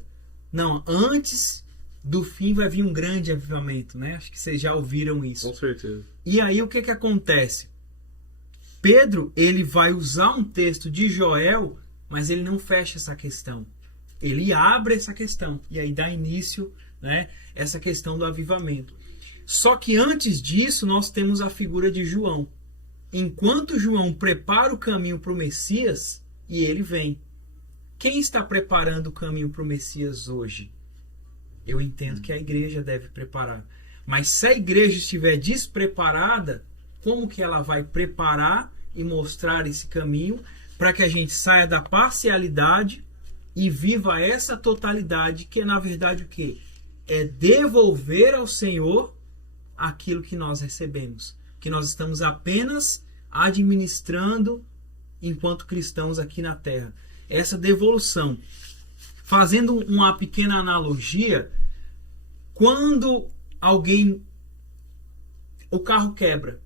não, antes do fim vai vir um grande avivamento, né? Acho que vocês já ouviram isso. Com certeza. E aí o que acontece? Pedro, ele vai usar um texto de Joel, mas ele não fecha essa questão. Ele abre essa questão e aí dá início, né, essa questão do avivamento. Só que antes disso nós temos a figura de João. Enquanto João prepara o caminho para o Messias, e ele vem. Quem está preparando o caminho para o Messias hoje? Eu entendo que a igreja deve preparar. Mas se a igreja estiver despreparada, como que ela vai preparar e mostrar esse caminho para que a gente saia da parcialidade e viva essa totalidade, que é na verdade o quê? É devolver ao Senhor aquilo que nós recebemos, que nós estamos apenas administrando enquanto cristãos aqui na terra. Essa devolução. Fazendo uma pequena analogia, quando o carro quebra,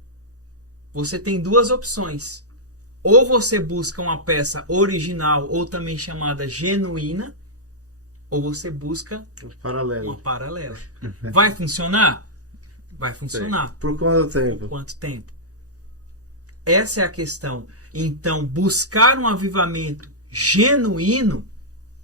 você tem duas opções. Ou você busca uma peça original, ou também chamada genuína, ou você busca uma paralela. Vai funcionar? Vai funcionar. Por quanto tempo? Por quanto tempo? Essa é a questão. Então, buscar um avivamento genuíno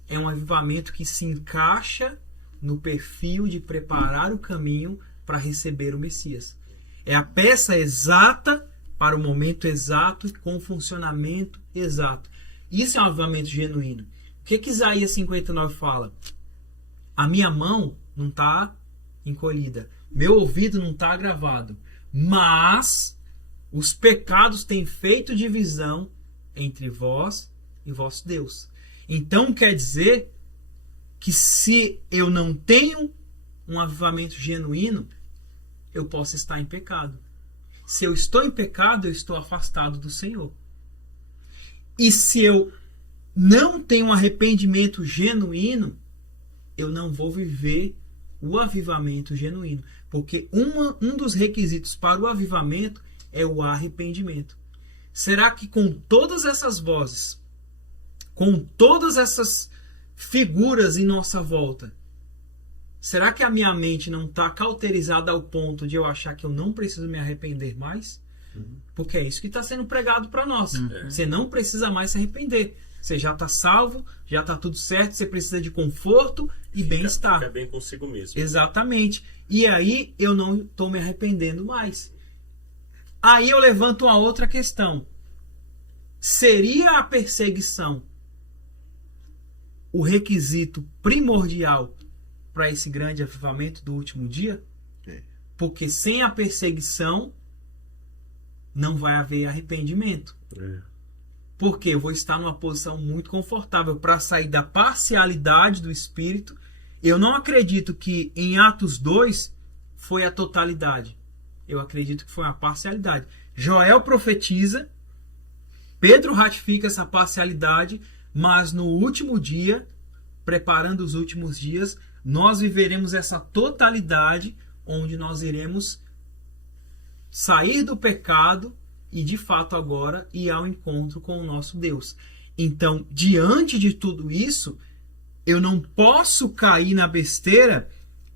é um avivamento que se encaixa no perfil de preparar o caminho para receber o Messias. É a peça exata para o momento exato, com o funcionamento exato. Isso é um avivamento genuíno. O que Isaías 59 fala? A minha mão não está encolhida, meu ouvido não está agravado, mas os pecados têm feito divisão entre vós e vosso Deus. Então quer dizer que se eu não tenho um avivamento genuíno, eu posso estar em pecado. Se eu estou em pecado, eu estou afastado do Senhor. E se eu não tenho um arrependimento genuíno, eu não vou viver o avivamento genuíno. Porque um dos requisitos para o avivamento é o arrependimento. Será que com todas essas vozes, com todas essas figuras em nossa volta, será que a minha mente não está cauterizada ao ponto de eu achar que eu não preciso me arrepender mais? Porque é isso que está sendo pregado para nós. Você não precisa mais se arrepender. Você já está salvo, já está tudo certo, você precisa de conforto e bem-estar. Fica bem consigo mesmo. Exatamente. E aí eu não estou me arrependendo mais. Aí eu levanto uma outra questão. Seria a perseguição o requisito primordial para esse grande avivamento do último dia? Porque sem a perseguição não vai haver arrependimento. Porque eu vou estar numa posição muito confortável para sair da parcialidade do Espírito. Eu não acredito que em Atos 2 foi a totalidade. Eu acredito que foi uma parcialidade. Joel profetiza, Pedro ratifica essa parcialidade, mas no último dia, preparando os últimos dias, nós viveremos essa totalidade onde nós iremos sair do pecado e de fato agora ir ao encontro com o nosso Deus. Então, diante de tudo isso, eu não posso cair na besteira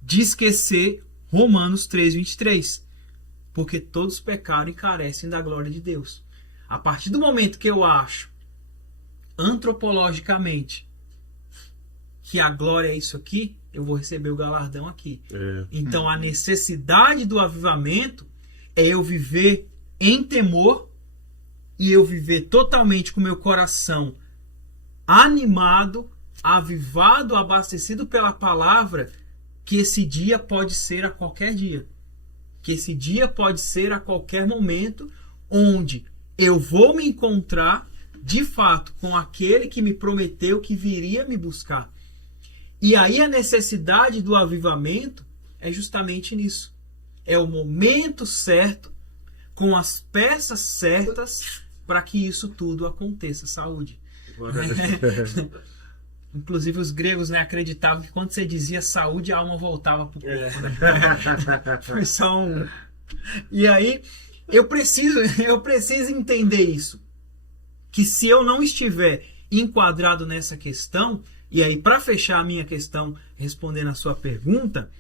de esquecer Romanos 3:23, porque todos pecaram e carecem da glória de Deus. A partir do momento que eu acho, antropologicamente, que a glória é isso aqui, eu vou receber o galardão aqui. Então, a necessidade do avivamento é eu viver em temor e eu viver totalmente com meu coração animado, avivado, abastecido pela palavra, que esse dia pode ser a qualquer dia. Que esse dia pode ser a qualquer momento, onde eu vou me encontrar, de fato, com aquele que me prometeu que viria me buscar. E aí a necessidade do avivamento é justamente nisso. É o momento certo, com as peças certas, para que isso tudo aconteça. Saúde. Inclusive os gregos, né, acreditavam que quando você dizia saúde, a alma voltava para o corpo. Né? Foi só um... E aí eu preciso entender isso. Que se eu não estiver enquadrado nessa questão, e aí para fechar a minha questão, respondendo a sua pergunta,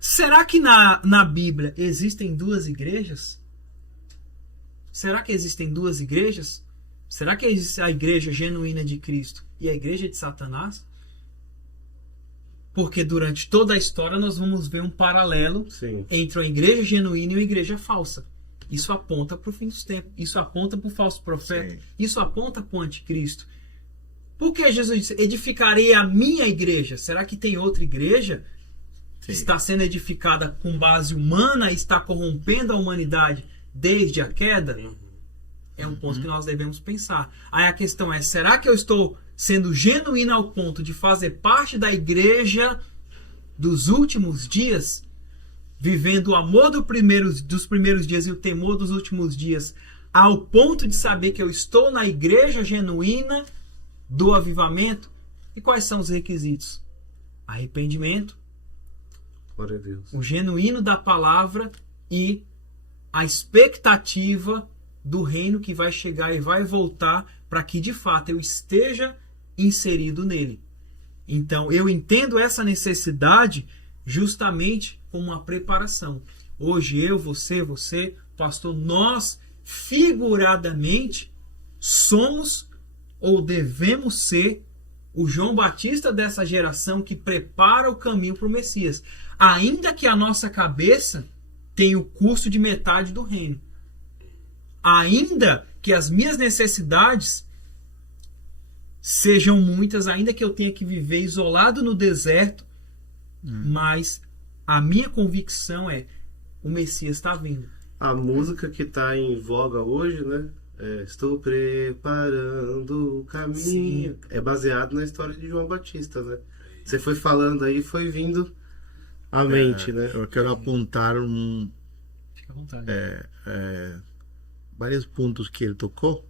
será que na Bíblia existem duas igrejas? Será que existem duas igrejas? Será que existe a igreja genuína de Cristo e a igreja de Satanás? Porque durante toda a história nós vamos ver um paralelo entre a igreja genuína e a igreja falsa. Isso aponta para o fim dos tempos. Isso aponta para o falso profeta. Isso aponta para o anticristo. Por que Jesus disse, edificarei a minha igreja? Será que tem outra igreja que está sendo edificada com base humana e está corrompendo a humanidade desde a queda? É um ponto que nós devemos pensar. Aí a questão é, será que eu estou sendo genuíno ao ponto de fazer parte da igreja dos últimos dias? Vivendo o amor dos primeiros dias e o temor dos últimos dias, ao ponto de saber que eu estou na igreja genuína do avivamento? E quais são os requisitos? Arrependimento, Glória a Deus. o genuíno da palavra e a expectativa do reino que vai chegar e vai voltar, para que de fato eu esteja inserido nele. Então eu entendo essa necessidade justamente como uma preparação. Hoje eu, você, pastor, nós figuradamente somos ou devemos ser o João Batista dessa geração que prepara o caminho para o Messias. Ainda que a nossa cabeça tenha o custo de metade do reino. Ainda que as minhas necessidades sejam muitas, ainda que eu tenha que viver isolado no deserto, mas a minha convicção é, o Messias está vindo. A música que está em voga hoje, né? Estou preparando o caminho. É baseado na história de João Batista, né? Você foi falando aí, foi vindo à mente, né? Eu quero apontar Fica à vontade. vários pontos que ele tocou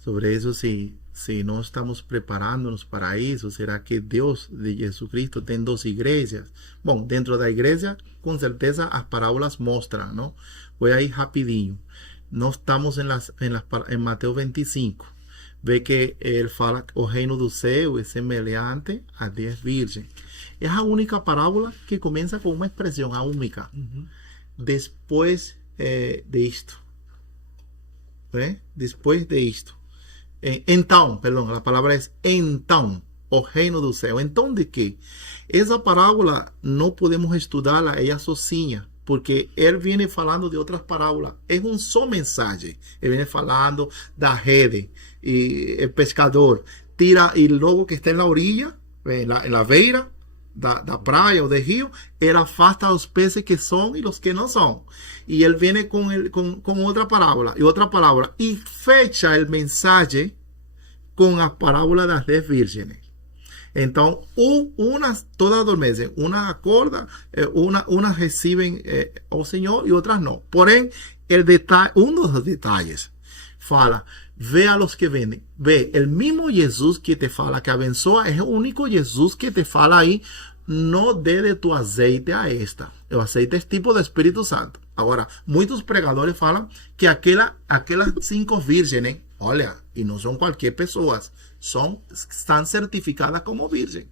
sobre isso. Sim, se nós estamos preparando-nos para isso, será que Deus de Jesus Cristo tem duas igrejas? Bom, dentro da igreja, com certeza as parábolas mostram, não? Vou aí rapidinho. Nós estamos em Mateus 25. Vê que ele fala que o reino do céu é semelhante a 10 virgens. É a única parábola que começa com uma expressão, a única. Depois de isto. Né? Depois de isto. Então, perdão, a palavra é então, o reino do céu. Então, de quê? Essa parábola não podemos estudá-la ela sozinha, porque ele vem falando de outras parábolas. É um só mensagem. Ele vem falando da rede, e o pescador tira, e logo que está na orilla, na beira da praia ou do rio, ele afasta os peces que são e os que não são. E ele vem com outra parábola, e fecha o mensagem com a parábola das 10 vírgenes. Então, unas todas adormecem, unas acordan, unas reciben ao Senhor e outras não. Porém, dos detalles fala, ve a los que venden. Ve, el mismo Jesús que te fala que abençoa es el único Jesús que te fala ahí, no dé de tu aceite a esta. El aceite es tipo de Espíritu Santo. Ahora, muchos pregadores falan que aquelas 5 vírgenes, olha, y no son cualquier personas, están certificadas como virgen.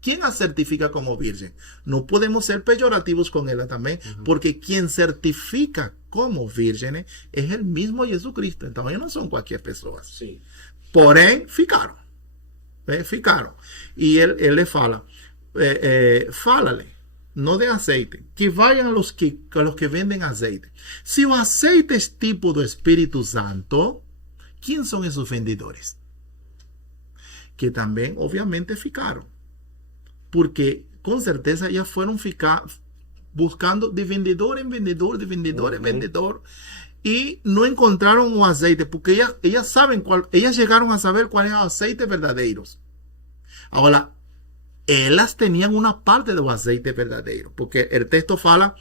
¿Quién las certifica como virgen? No podemos ser peyorativos con ella también, porque quien certifica como vírgenes es el mismo Jesucristo. Entonces no son cualquier persona. Sí. Porém, ficaram. Ficaram. E ele le fala, fala-lhe, no de aceite, que vayan a los que venden aceite. Si o aceite es tipo do Espíritu Santo, ¿quién son esos vendedores? Que también, obviamente, ficaram. Porque, com certeza, já foram ficar buscando de vendedor em vendedor, de vendedor em vendedor, e não encontraram o azeite, porque ellas llegaron a saber cuáles eran los aceites verdaderos. Ahora, ellas tenían una parte del aceite verdadero, porque el texto fala,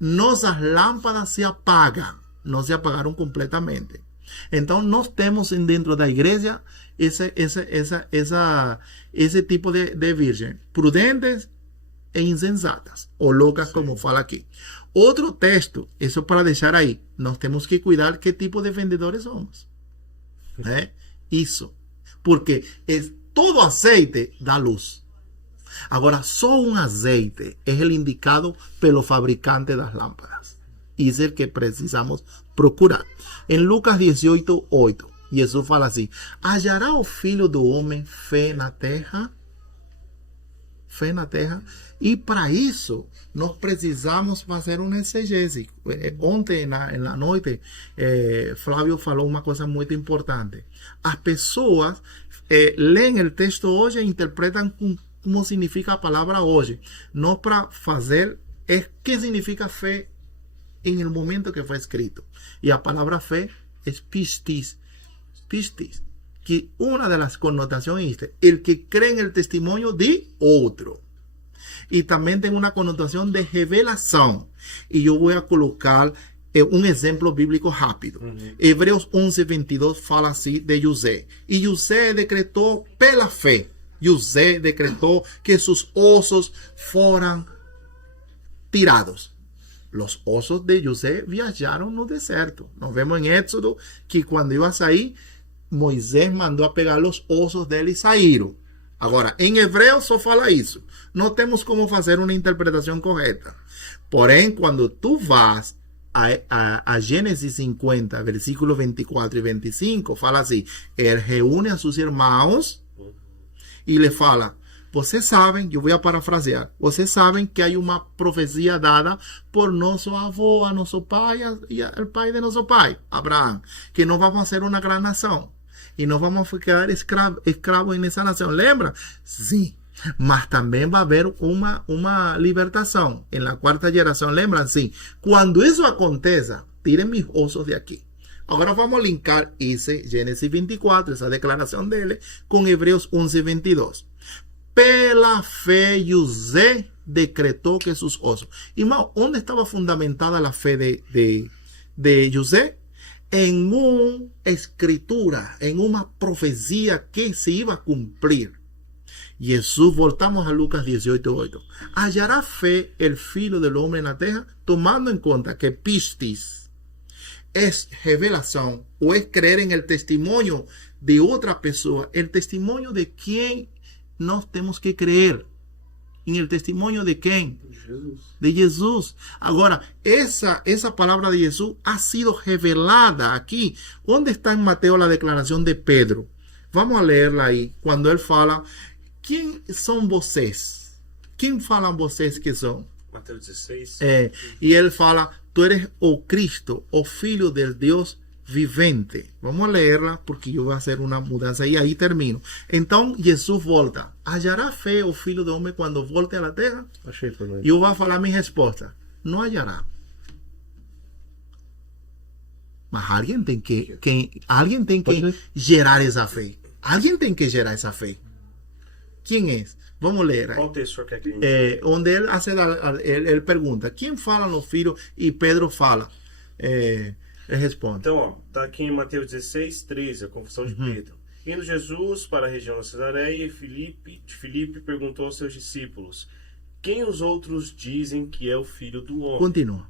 nuestras lámparas se apagan, no se apagaron completamente. Entonces, nós temos dentro da igreja ese tipo de virgen, prudentes e insensatas, o locas, como fala aquí. Otro texto, eso para dejar ahí, nos tenemos que cuidar qué tipo de vendedores somos. Eso, porque todo aceite da luz. Ahora, só un aceite es el indicado pelo fabricante de las lámparas. Y es el que precisamos procurar. En Lucas 18:8, Jesús fala así, hallará o filho do homem fé na terra? Fé na terra? E para isso, nós precisamos fazer uma exegese. Ontem, na noite, Flávio falou uma coisa muito importante. As pessoas leem o texto hoje e interpretam como significa a palavra hoje. Não para fazer que significa fé em el momento que foi escrito. E a palavra fé é pistis. Pistis. Que uma das connotações é el que cree en el testimonio de outro. Y también tiene una connotación de revelación. Y yo voy a colocar un ejemplo bíblico rápido. Hebreos 11:22 fala así de José. Y José decretó pela fe. José decretó que sus osos fueran tirados. Los osos de José viajaron no deserto. Nos vemos en Éxodo que cuando iba a salir, Moisés mandó a pegar los osos de él y saíram. Agora, em hebreu só fala isso. Não temos como fazer uma interpretação correta. Porém, quando tu vas a Gênesis 50, versículo 24 e 25, fala assim, ele reúne a seus irmãos e le fala, vocês sabem, eu vou parafrasear, vocês sabem que há uma profecia dada por nosso avô, a nosso pai e o pai de nosso pai, Abraão, que nós vamos ser uma grande nação. E nós vamos quedar escravos nessa nação. Lembra? Sim. Mas também vai haver uma libertação. Em la quarta geração, lembram? Sim. Quando isso aconteça, tirem meus ossos de aqui. Agora vamos linkar esse Gênesis 24, essa declaração dele, com Hebreus 11:22. Pela fé, José decretou que seus ossos. Irmão, onde estava fundamentada a fé de José? en una escritura, en una profecía que se iba a cumplir. Jesús, voltamos a Lucas 18:8. ¿Hallará fe el Filho del Hombre en la tierra? Tomando en cuenta que pistis es revelación o es creer en el testimonio de otra persona, el testimonio de quien nos tenemos que creer. ¿En el testimonio de quién? Jesus. De Jesús. Ahora, esa palabra de Jesús ha sido revelada aquí. ¿Dónde está en Mateo la declaración de Pedro? Vamos a leerla ahí. Cuando él fala, ¿quién son vocês? ¿Quién falan vocês que son? Mateus 16. Y él fala, tú eres o Cristo, o Filho del Dios vivente. Vamos a leerla porque yo voy a hacer una mudanza y ahí termino. Entonces Jesús volta. ¿Hallará fe o Filho do Hombre cuando volte a la tierra? Achei também. E eu vou falar minha resposta. Não hallará. Mas alguém tem que Pode ser. gerar essa fé. Alguém tem que gerar essa fé. Quem é? Vamos ler. Qual texto o senhor quer que a gente... Onde ele pergunta, quem fala no filho? E Pedro fala. Ele responde. Então, ó, tá aqui em Mateus 16, 13, a confissão de Pedro. Indo Jesus para a região da Cesareia, Filipe perguntou aos seus discípulos: quem os outros dizem que é o Filho do Homem? Continua.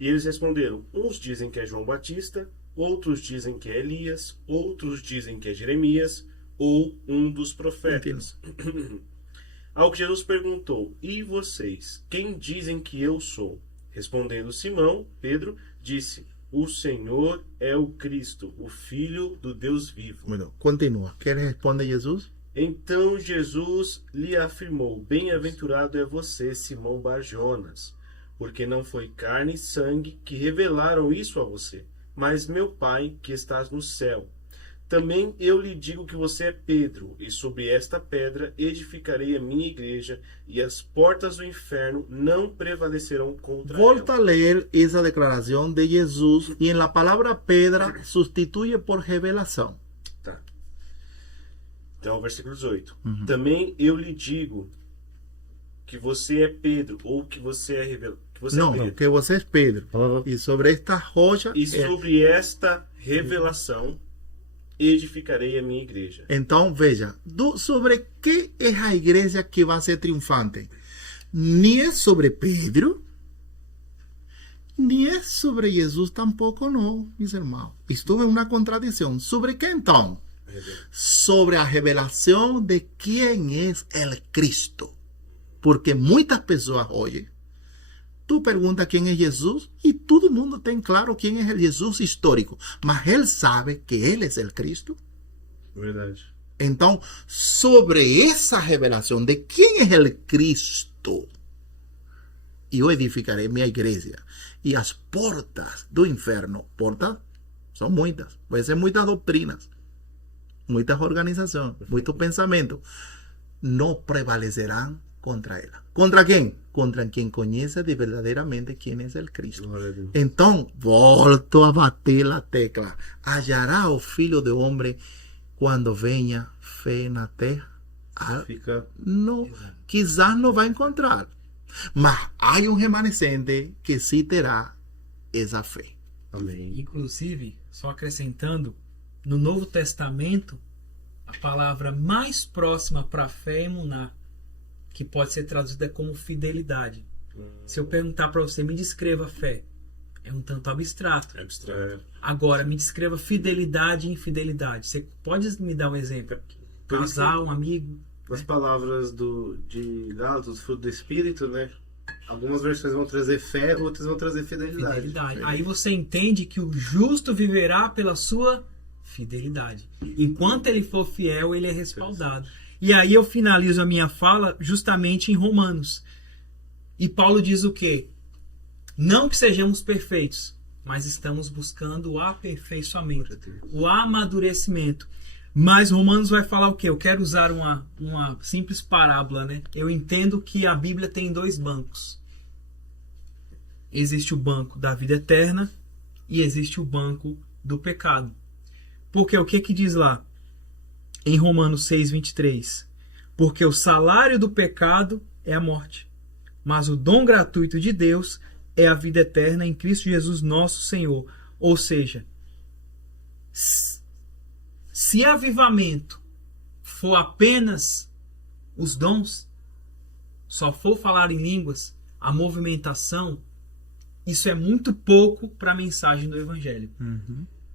E eles responderam: uns dizem que é João Batista, outros dizem que é Elias, outros dizem que é Jeremias ou um dos profetas. Ao que Jesus perguntou: e vocês, quem dizem que eu sou? Respondendo Simão, Pedro disse: o Senhor é o Cristo, o Filho do Deus vivo. Bueno, continua. Que responde Jesus? Então Jesus lhe afirmou: bem-aventurado é você, Simão Bar-Jonas, porque não foi carne e sangue que revelaram isso a você, mas meu Pai que estás no céu. Também eu lhe digo que você é Pedro, e sobre esta pedra edificarei a minha igreja, e as portas do inferno não prevalecerão contra Volta a ela. leer esa declaración de Jesús y en la palabra pedra sustituye por revelación. Tá. Então, versículo 18. Também eu lhe digo que você é Pedro, ou que você é revelado. Que você No, é Pedro. que vos es Pedro. Y sobre esta rocha, E sobre esta revelação edificarei a minha igreja. então veja, sobre qué es la iglesia que va a ser triunfante. Ni es sobre Pedro, ni es sobre Jesús tampoco, no, mis hermanos. Estuve en una contradicción. ¿Sobre qué entonces? Sobre la revelación de quién es el Cristo. Porque muchas personas, oye, tú preguntas quién es Jesús y todo el mundo tiene claro quién es el Jesús histórico. Mas él sabe que él es el Cristo. Verdade. Entonces, sobre esa revelación de quién es el Cristo, yo edificaré mi iglesia. Y las portas do inferno, portas son muchas, pueden ser muchas doctrinas, muchas organizaciones, muchos pensamientos, no prevalecerán contra ella. ¿Contra quién? Contra quien conoce de verdaderamente quién es el Cristo. Glória a Deus. Entonces, volto a bater la tecla. ¿Hallará o Filho do Hombre cuando venga fe en la tierra? Fica. No, quizás no va a encontrar. Mas hay un remanescente que sí terá esa fe. Amém. Inclusive, só acrescentando, no Novo Testamento, a palavra mais próxima para fé é emuná, que pode ser traduzida como fidelidade. Se eu perguntar para você, me descreva a fé, é um tanto abstrato. É abstrato. Agora, me descreva fidelidade e infidelidade. Você pode me dar um exemplo? Por isso Casal, um amigo? Nas palavras de Gálatas, fruto do Espírito, né? Algumas versões vão trazer fé, outras vão trazer fidelidade. Fidelidade. Aí você entende que o justo viverá pela sua fidelidade. Enquanto ele for fiel, ele é respaldado. E aí eu finalizo a minha fala justamente em Romanos. E Paulo diz o quê? Não que sejamos perfeitos, mas estamos buscando o aperfeiçoamento, o amadurecimento. Mas Romanos vai falar o quê? Eu quero usar uma simples parábola, né? Eu entendo que a Bíblia tem dois bancos. Existe o banco da vida eterna e existe o banco do pecado. Porque o que diz lá? Em Romanos 6:23. Porque o salário do pecado é a morte, mas o dom gratuito de Deus é a vida eterna em Cristo Jesus nosso Senhor. Ou seja, Se avivamento for apenas os dons, só for falar em línguas, a movimentação, isso é muito pouco para a mensagem do Evangelho.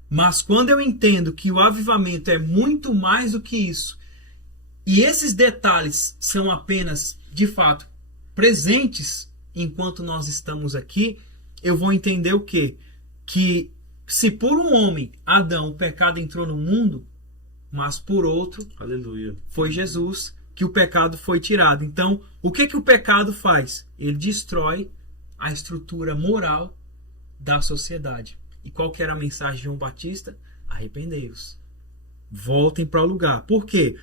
Mas quando eu entendo que o avivamento é muito mais do que isso, e esses detalhes são apenas, de fato, presentes enquanto nós estamos aqui, eu vou entender o quê? Que se por um homem, Adão, o pecado entrou no mundo, mas por outro, Aleluia. foi Jesus que o pecado foi tirado. Então, o que que o pecado faz? Ele destrói a estrutura moral da sociedade. E qual que era a mensagem de João Batista? Arrependei-vos. Voltem para o lugar. Por quê?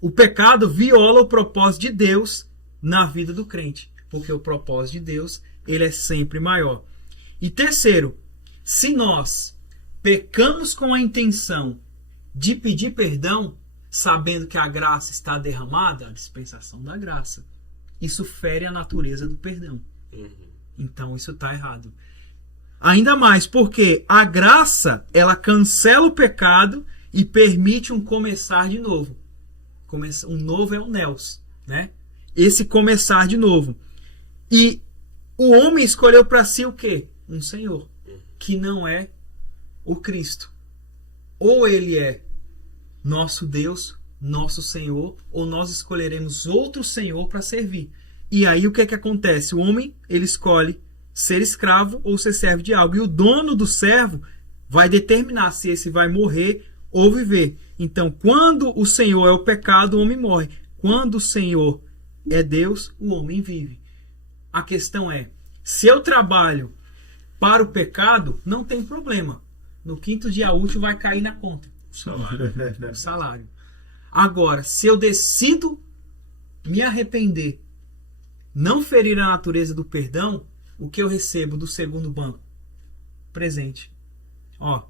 O pecado viola o propósito de Deus na vida do crente. Porque o propósito de Deus, ele é sempre maior. E terceiro, se nós pecamos com a intenção de pedir perdão, sabendo que a graça está derramada, a dispensação da graça, isso fere a natureza do perdão. Então isso está errado. Ainda mais porque a graça, ela cancela o pecado e permite um começar de novo. Um novo é o Neos, né? Esse começar de novo. E o homem escolheu para si o quê? Um Senhor, que não é o Cristo. Ou ele é nosso Deus, nosso Senhor, ou nós escolheremos outro Senhor para servir. E aí o que é que acontece? O homem, ele escolhe ser escravo ou ser servo de algo. E o dono do servo vai determinar se esse vai morrer ou viver. Então, quando o Senhor é o pecado, o homem morre. Quando o Senhor é Deus, o homem vive. A questão é, se eu trabalho para o pecado, não tem problema. No 5º dia útil vai cair na conta. O salário. Agora, se eu decido me arrepender, não ferir a natureza do perdão, o que eu recebo do segundo banco? Presente. Ó,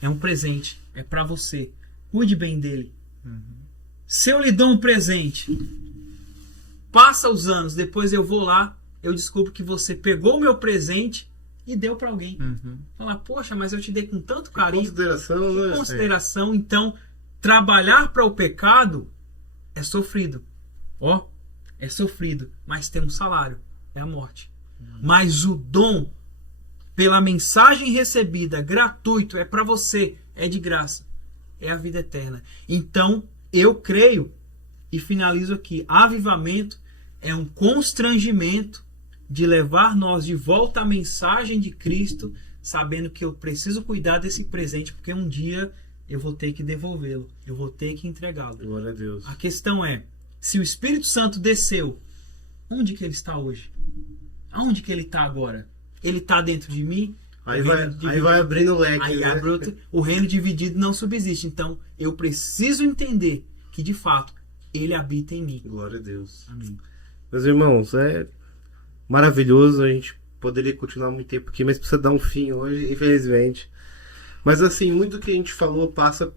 é um presente. É para você. Cuide bem dele. Se eu lhe dou um presente, passa os anos, depois eu vou lá, eu descubro que você pegou o meu presente e deu para alguém. Falar, poxa, mas eu te dei com tanto carinho. Consideração, né? Consideração. Então, trabalhar para o pecado é sofrido. Ó, é sofrido, mas tem um salário, é a morte. Mas o dom, pela mensagem recebida, gratuito, é para você, é de graça, é a vida eterna. Então, eu creio, e finalizo aqui, avivamento é um constrangimento de levar nós de volta à mensagem de Cristo, sabendo que eu preciso cuidar desse presente, porque um dia eu vou ter que devolvê-lo, eu vou ter que entregá-lo. Glória a Deus. A questão é, se o Espírito Santo desceu, onde que ele está hoje? Aonde que ele está agora? Ele está dentro de mim? Aí vai abrindo o leque. Aí né? abre o reino dividido não subsiste. Então, eu preciso entender que, de fato, ele habita em mim. Glória a Deus. Amém. Meus irmãos, é maravilhoso. A gente poderia continuar muito tempo aqui, mas precisa dar um fim hoje, infelizmente. Mas assim, muito do que a gente falou passa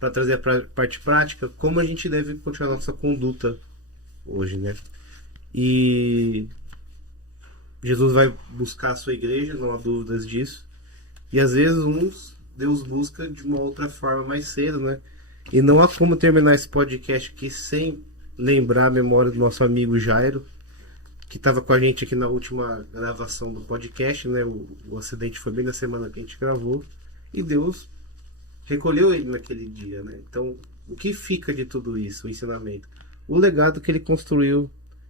para trazer a parte prática, como a gente deve continuar a nossa conduta hoje, né? E Jesus vai buscar a sua igreja, não há dúvidas disso. E às vezes Deus busca de uma outra forma mais cedo, né? E não há como terminar esse podcast aqui sem lembrar a memória do nosso amigo Jairo, que estava com a gente aqui na última gravação do podcast, né? O acidente foi bem na semana que a gente gravou. E Deus recolheu ele naquele dia, né? Então, o que fica de tudo isso, o ensinamento? O legado que ele construiu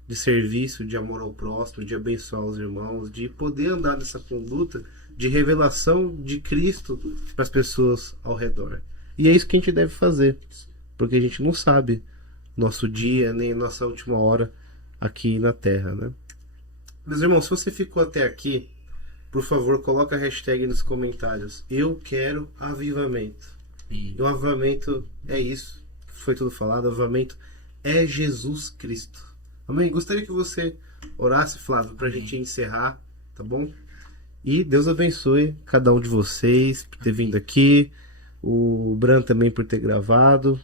de serviço, de amor ao próximo, de abençoar os irmãos, de poder andar nessa conduta de revelação de Cristo para as pessoas ao redor. E é isso que a gente deve fazer, porque a gente não sabe nosso dia, nem nossa última hora aqui na Terra, né? Meus irmãos, se você ficou até aqui, por favor, coloca a hashtag nos comentários. Eu quero avivamento. E o avivamento é isso. Foi tudo falado. O avivamento é Jesus Cristo. Amém? Gostaria que você orasse, Flávio, para a gente encerrar, tá bom? E Deus abençoe cada um de vocês por ter vindo aqui. O Bran também por ter gravado.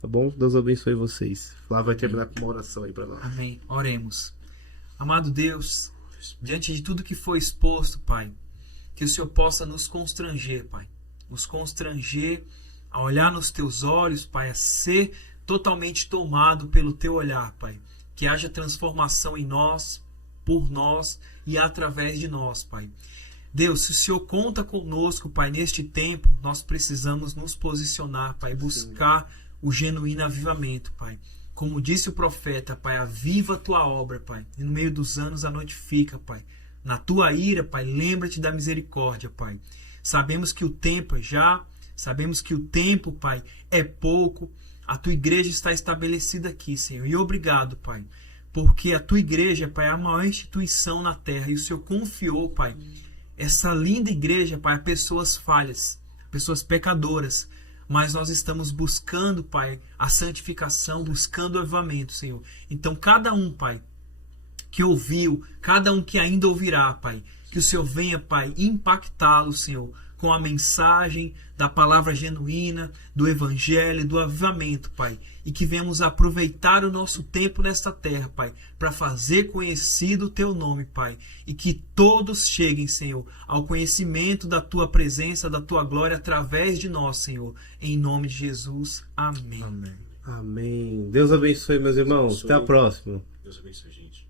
Tá bom? Deus abençoe vocês. Flávio vai terminar com uma oração aí para nós. Amém. Oremos. Amado Deus, diante de tudo que foi exposto, Pai, que o Senhor possa nos constranger, Pai. nos constranger a olhar nos teus olhos, Pai, a ser totalmente tomado pelo teu olhar, Pai. Que haja transformação em nós, por nós e através de nós, Pai. Deus, se o Senhor conta conosco, Pai, neste tempo, nós precisamos nos posicionar, Pai, buscar o genuíno avivamento, Pai. Como disse o profeta, Pai, aviva a tua obra, Pai, e no meio dos anos a notifica, Pai. Na tua ira, Pai, lembra-te da misericórdia, Pai. Sabemos que o tempo é já, sabemos que o tempo, Pai, é pouco. A tua igreja está estabelecida aqui, Senhor. E obrigado, Pai, porque a tua igreja, Pai, é a maior instituição na terra. E o Senhor confiou, Pai, essa linda igreja, Pai, a pessoas falhas, pessoas pecadoras. Mas nós estamos buscando, Pai, a santificação, buscando o avivamento, Senhor. Então, cada um, Pai, que ouviu, cada um que ainda ouvirá, Pai, que o Senhor venha, Pai, impactá-lo, Senhor, com a mensagem da palavra genuína, do evangelho, do avivamento, Pai, e que venhamos aproveitar o nosso tempo nesta terra, Pai, para fazer conhecido o teu nome, Pai, e que todos cheguem, Senhor, ao conhecimento da tua presença, da tua glória através de nós, Senhor, em nome de Jesus. Amém. Amém. Amém. Deus abençoe, meus irmãos. Até a próxima. Deus abençoe, gente.